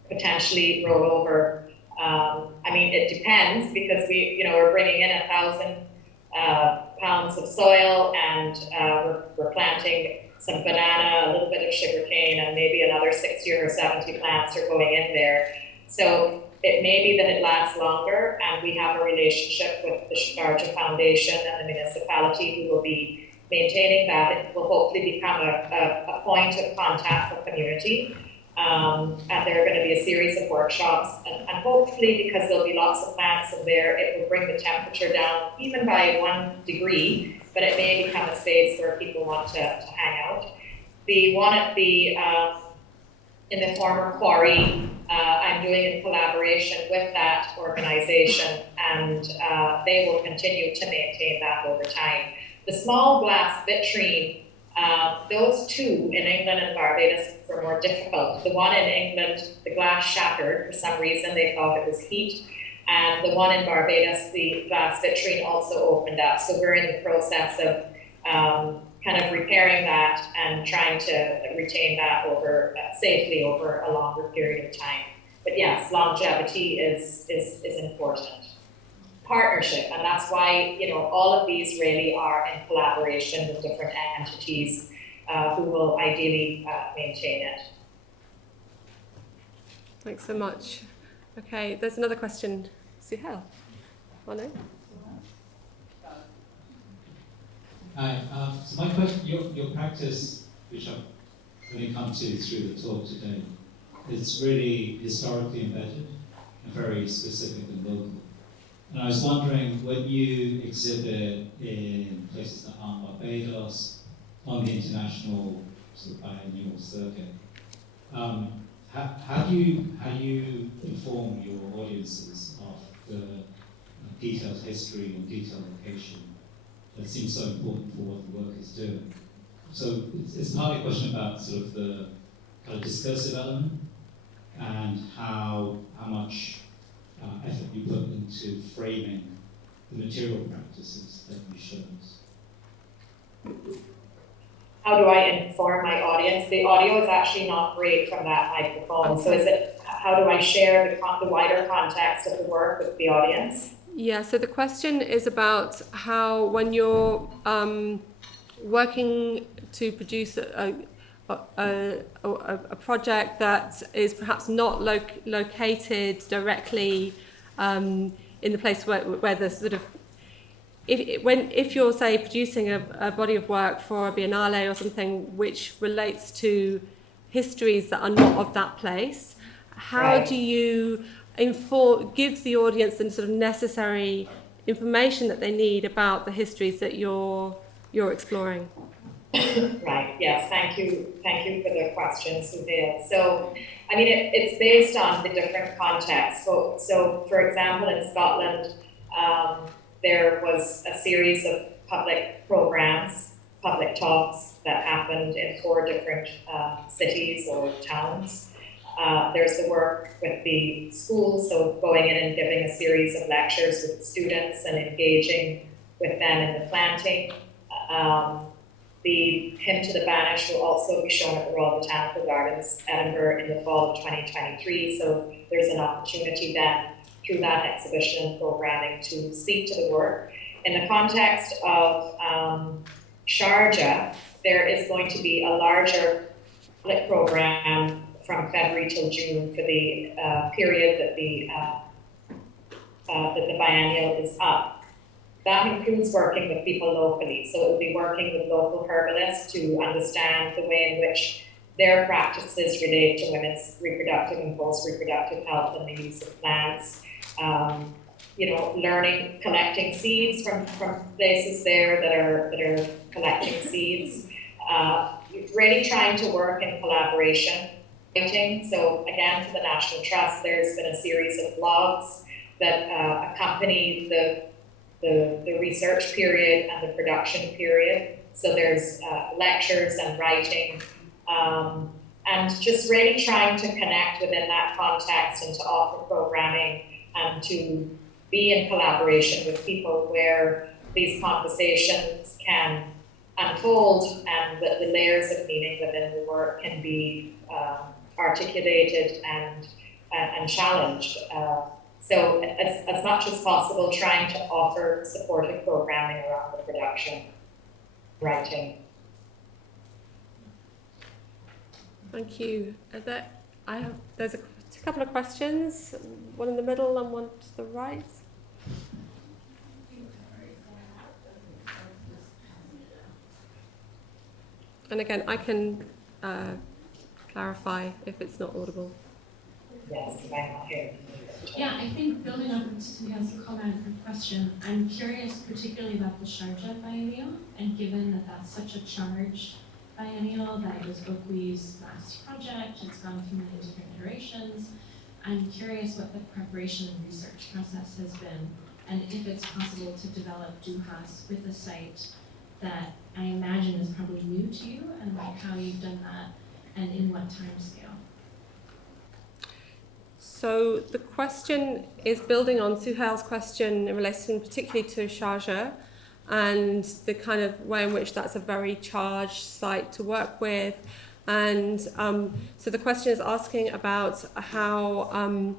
potentially roll over. I mean, it depends, because we're bringing in 1,000 pounds of soil, and we're planting some banana, a little bit of sugarcane, and maybe another 60 or 70 plants are going in there. So it may be that it lasts longer, and we have a relationship with the Sharjah Foundation and the municipality who will be maintaining that. It will hopefully become a point of contact for community. And there are going to be a series of workshops, and hopefully, because there'll be lots of plants in there, it will bring the temperature down even by 1 degree, but it may become a space where people want to hang out. The one at in the former quarry, I'm doing in collaboration with that organization, and they will continue to maintain that over time. The small glass vitrine, those two in England and Barbados were more difficult. The one in England, the glass shattered for some reason, they thought it was heat, and the one in Barbados, the glass vitrine also opened up. So we're in the process of kind of repairing that and trying to retain that safely over a longer period of time. But yes, longevity is important. Partnership, and that's why all of these really are in collaboration with different entities who will ideally maintain it. Thanks so much. Okay, there's another question. Suhail. Manu? Hi. So my question, your practice, which I've really come to through the talk today, is really historically embedded and very specific and local. And I was wondering, when you exhibit in places that aren't Barbados, on the international sort of biennial circuit, how do you inform your audiences of the detailed history and detailed location that seems so important for what the work is doing? So it's partly a question about sort of the kind of discursive element and how much effort you put into framing the material practices that you show us. How do I inform my audience? The audio is actually not great from that microphone. Okay. So is it, how do I share the wider context of the work with the audience? Yeah, so the question is about how, when you're working to produce a project that is perhaps not located directly in the place where the sort of, if you're, say, producing a body of work for a biennale or something which relates to histories that are not of that place, how do you give the audience the sort of necessary information that they need about the histories that you're exploring? Right, yes, thank you for the question, Suhail. So, I mean, it's based on the different contexts. So for example, in Scotland, there was a series of public programs, public talks that happened in 4 different cities or towns. There's the work with the schools, so going in and giving a series of lectures with students and engaging with them in the planting. The Hymn to the Banished will also be shown at the Royal Botanical Gardens, Edinburgh, in the fall of 2023. So there's an opportunity then through that exhibition and programming to speak to the work. In the context of Sharjah, there is going to be a larger public program from February till June for the period that the biennial is up. That includes working with people locally. So it will be working with local herbalists to understand the way in which their practices relate to women's reproductive and post-reproductive health and the use of plants. Learning, collecting seeds from places there that are collecting seeds. Really trying to work in collaboration. So again, for the National Trust, there's been a series of blogs that accompany the research period and the production period. So there's lectures and writing, and just really trying to connect within that context and to offer programming and to be in collaboration with people where these conversations can unfold and that the layers of meaning within the work can be articulated and challenged. So as much as possible, trying to offer supportive programming around the production, writing. Thank you. There's a couple of questions, one in the middle and one to the right. And again, I can clarify if it's not audible. Yes, if I'm not here. Yeah, I think building on Sophia's comment and question, I'm curious particularly about the Sharjah Biennial, and given that that's such a charged biennial, that it was Oakley's last project, it's gone through many different iterations, I'm curious what the preparation and research process has been, and if it's possible to develop Duhas with a site that I imagine is probably new to you, and like how you've done that, and in what time scale. So the question is building on Suhail's question in relation particularly to Sharjah and the kind of way in which that's a very charged site to work with. And so the question is asking about how,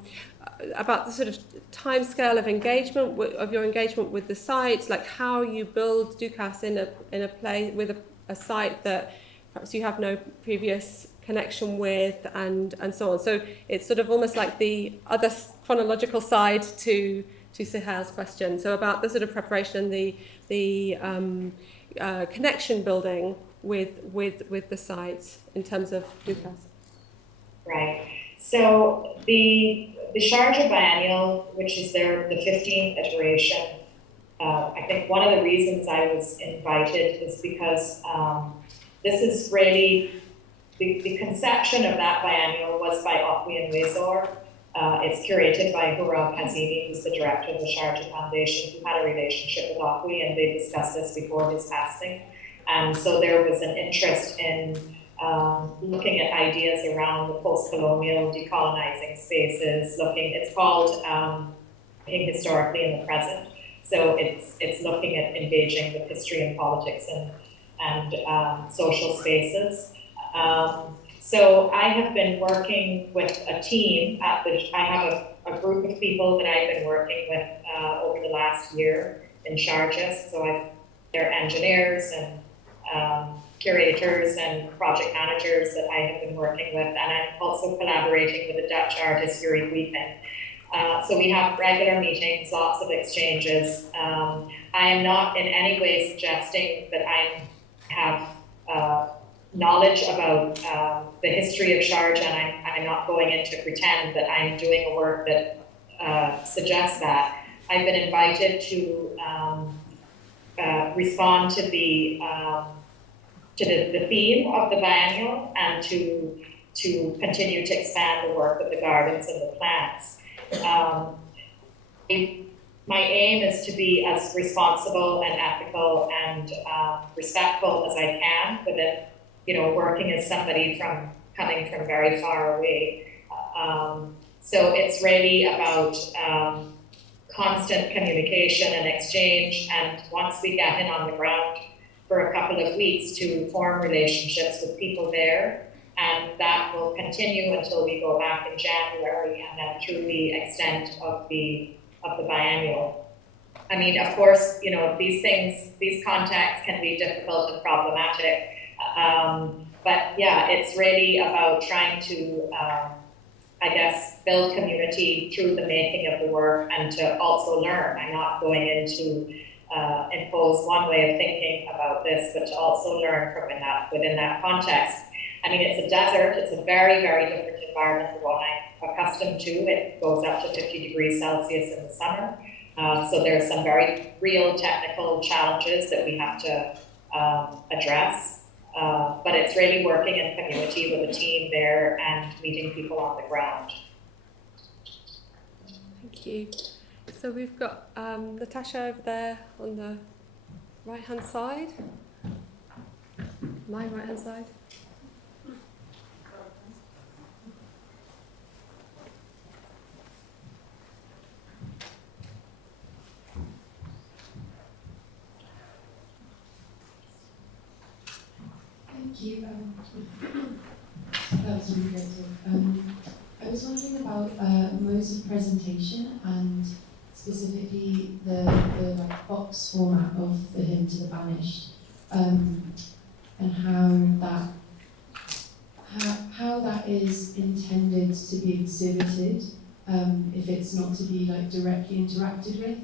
about the sort of timescale of engagement, of your engagement with the site, like how you build Dukas in a place with a site that perhaps you have no previous connection with, and so on. So it's sort of almost like the other chronological side to Suhail's question. So about the sort of preparation and the connection building with the site in terms of Dukas. Right. So the Sharjah Biennial, which is the 15th iteration, I think one of the reasons I was invited is because this is really the conception of that biennial was by Oakley and Wazor. It's curated by Huram Hazimi, who's the director of the Sharjah Foundation, who had a relationship with Oakley, and they discussed this before his passing. And so there was an interest in looking at ideas around the post-colonial decolonizing spaces, it's called Looking Historically in the Present. So it's looking at engaging with history and politics and social spaces. So I have been working with a team I have a group of people that I've been working with over the last year in Sharjah. So they're engineers and curators and project managers that I have been working with, and I'm also collaborating with a Dutch artist, Yuri Guipen. So we have regular meetings, lots of exchanges. I am not in any way suggesting that I have knowledge about the history of Sharjah, and I'm not going in to pretend that I'm doing a work that suggests that. I've been invited to respond to the theme of the biennial and to continue to expand the work with the gardens and the plants. My aim is to be as responsible and ethical and respectful as I can within, working as somebody coming from very far away. So it's really about constant communication and exchange, and once we get in on the ground, for a couple of weeks to form relationships with people there. And that will continue until we go back in January, and then through the extent of the biennial. I mean, of course, you know, these contacts can be difficult and problematic. But yeah, it's really about trying to, I guess, build community through the making of the work, and to also learn. I'm not going in to impose one way of thinking about this, but to also learn from within that context. I mean, it's a desert. It's a very, very different environment than what I'm accustomed to. It goes up to 50 degrees Celsius in the summer. So there's some very real technical challenges that we have to address. But it's really working in community with a team there and meeting people on the ground. Thank you. So we've got Natasha over there on the right-hand side. My right-hand side. Thank you. That was really great talk. I was wondering about modes of presentation, and specifically the like box format of the hymn to the Banished, and how that is intended to be exhibited, if it's not to be like directly interacted with,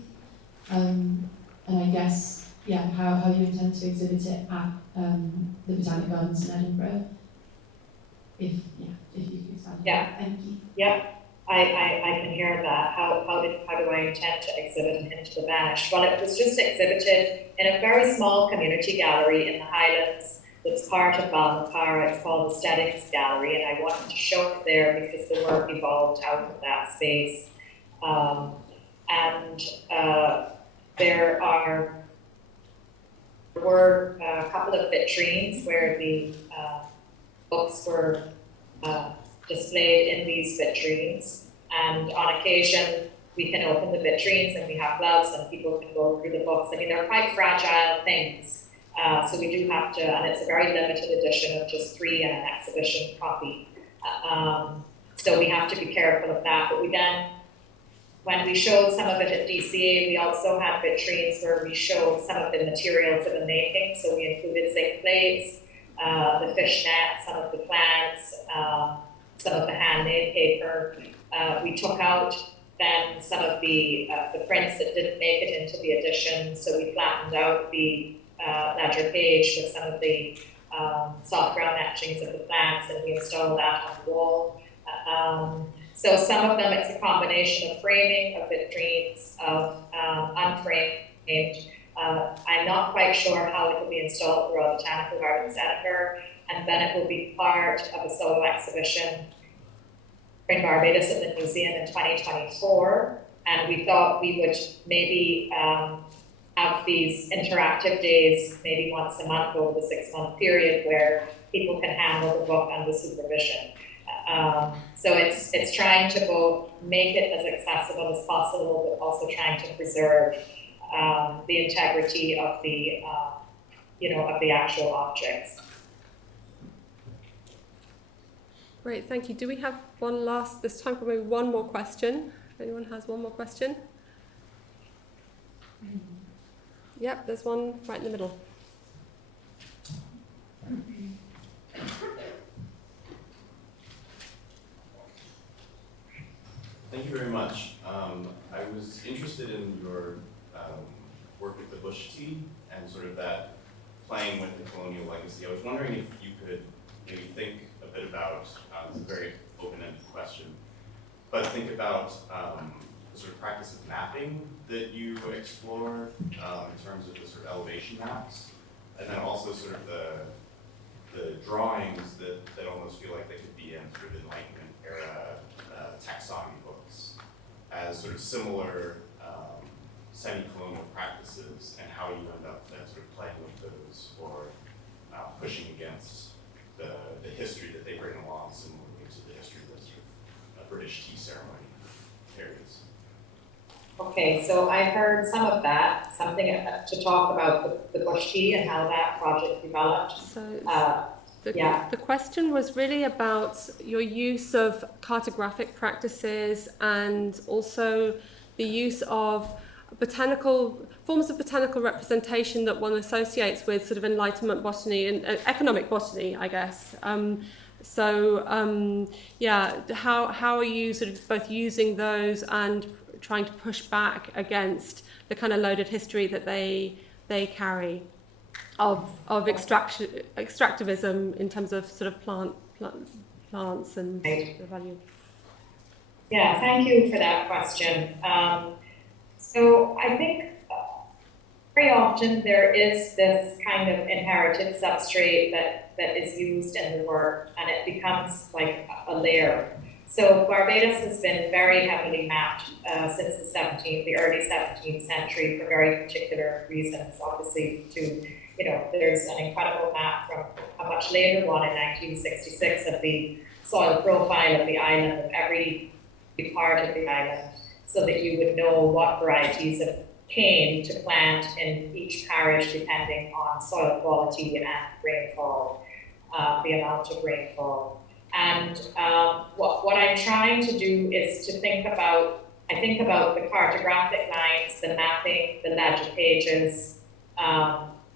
and I guess how you intend to exhibit it at the Botanic Gardens in Edinburgh. If you could expand. Yeah. Thank you. Yeah, I can hear that. How do I intend to exhibit Hymn to the Banished? Well, it was just exhibited in a very small community gallery in the Highlands that's part of Balmacara. It's called the Aesthetics Gallery, and I wanted to show it there because the work evolved out of that space. There were a couple of vitrines where the books were displayed in these vitrines, and on occasion we can open the vitrines and we have gloves and people can go through the books. I mean, they're quite fragile things, so we do have to, and it's a very limited edition of just 3 and an exhibition copy. So we have to be careful of that. But we then, when we showed some of it at DCA, we also had vitrines where we showed some of the material for the making. So we included zinc plates, the fish net, some of the plants, some of the handmade paper. We took out then some of the prints that didn't make it into the edition. So we flattened out the ledger page with some of the soft ground etchings of the plants, and we installed that on the wall. So some of them, it's a combination of framing, of vitrines, of unframed. I'm not quite sure how it will be installed throughout Botanical Gardens Edinburgh, and then it will be part of a solo exhibition in Barbados at the museum in 2024. And we thought we would maybe have these interactive days, maybe once a month over the 6-month period, where people can handle the book under supervision. So it's trying to both make it as accessible as possible, but also trying to preserve the integrity of the, of the actual objects. Great, thank you. Do we have this time for maybe one more question? If anyone has one more question? Yep, there's one right in the middle. Thank you very much. I was interested in your work with the bush tea and sort of that playing with the colonial legacy. I was wondering if you could maybe think a bit about, it's a very open-ended question, but think about the sort of practice of mapping that you explore in terms of the sort of elevation maps, and then also sort of the drawings that almost feel like they could be in sort of Enlightenment era taxonomy books as sort of similar semi-colonial practices, and how you end up then sort of playing with those or pushing against the history that they bring along, similarly to the history that sort of British tea ceremony carries. Okay, so I heard some of that, something to talk about the bush tea and how that project developed. So Yeah. the question was really about your use of cartographic practices and also the use of forms of botanical representation that one associates with sort of Enlightenment botany and economic botany, I guess. How are you sort of both using those and trying to push back against the kind of loaded history that they carry of extractivism in terms of sort of plants and Right. the value? Yeah, thank you for that question. So I think very often there is this kind of inherited substrate that is used in the work, and it becomes like a layer. So Barbados has been very heavily mapped since the early 17th century for very particular reasons. Obviously, there's an incredible map from a much later one in 1966 of the soil profile of the island, of every part of the island, so that you would know what varieties of cane to plant in each parish depending on soil quality and rainfall, the amount of rainfall. And what I'm trying to do is to think about the cartographic lines, the mapping, the ledger pages,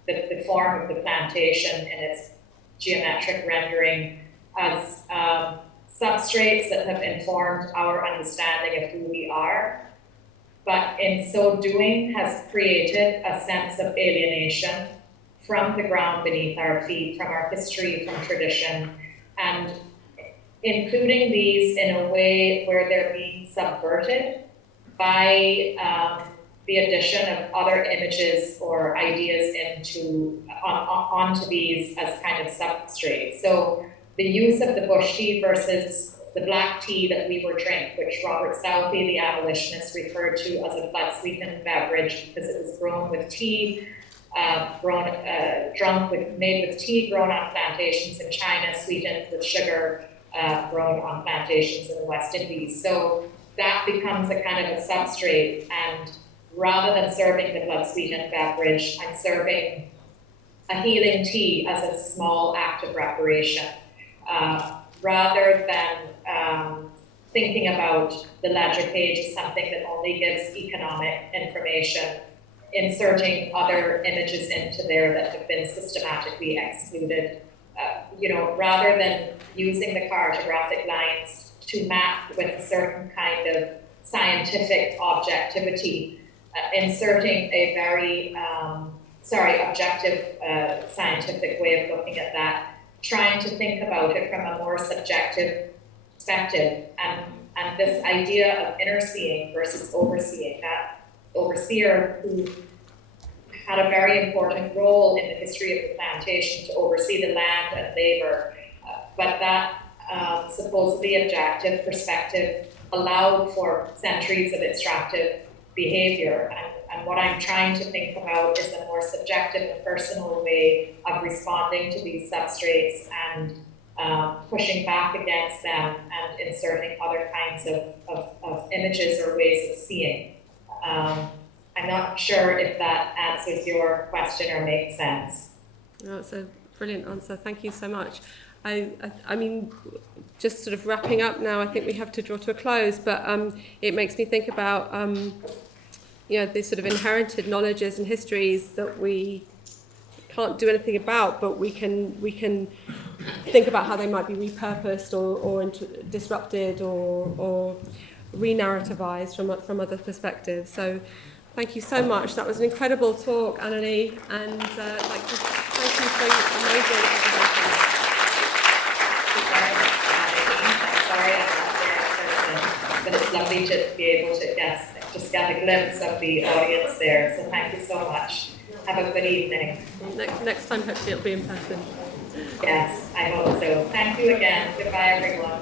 the form of the plantation in its geometric rendering as substrates that have informed our understanding of who we are, but in so doing has created a sense of alienation from the ground beneath our feet, from our history, from tradition, and including these in a way where they're being subverted by the addition of other images or ideas onto these as kind of substrates. So the use of the bush tea versus the black tea that we would drink, which Robert Southey, the abolitionist, referred to as a blood-sweetened beverage because it was grown with tea, made with tea grown on plantations in China, sweetened with sugar grown on plantations in the West Indies. So that becomes a kind of a substrate, and rather than serving the blood-sweetened beverage, I'm serving a healing tea as a small act of reparation. Rather than thinking about the ledger page as something that only gives economic information, inserting other images into there that have been systematically excluded. Rather than using the cartographic lines to map with a certain kind of scientific objectivity, inserting a very objective scientific way of looking at that, trying to think about it from a more subjective perspective, and this idea of interseeing versus overseeing, that overseer who had a very important role in the history of the plantation to oversee the land and labor, but that supposedly objective perspective allowed for centuries of extractive behavior. And what I'm trying to think about is a more subjective and personal way of responding to these substrates and pushing back against them and inserting other kinds of images or ways of seeing. I'm not sure if that answers your question or makes sense. No, it's a brilliant answer. Thank you so much. I mean, just sort of wrapping up now, I think we have to draw to a close, but it makes me think about these sort of inherited knowledges and histories that we can't do anything about, but we can think about how they might be repurposed or disrupted or re-narrativized from other perspectives. So thank you so much. That was an incredible talk, Annalee, and I'd like to thank you for your amazing presentation. Sorry I'm not there in person, but it's lovely to be able to just get a glimpse of the audience there. So thank you so much. Have a good evening. Next time, hopefully it'll be in person. Yes, I hope so. Thank you again. Goodbye, everyone.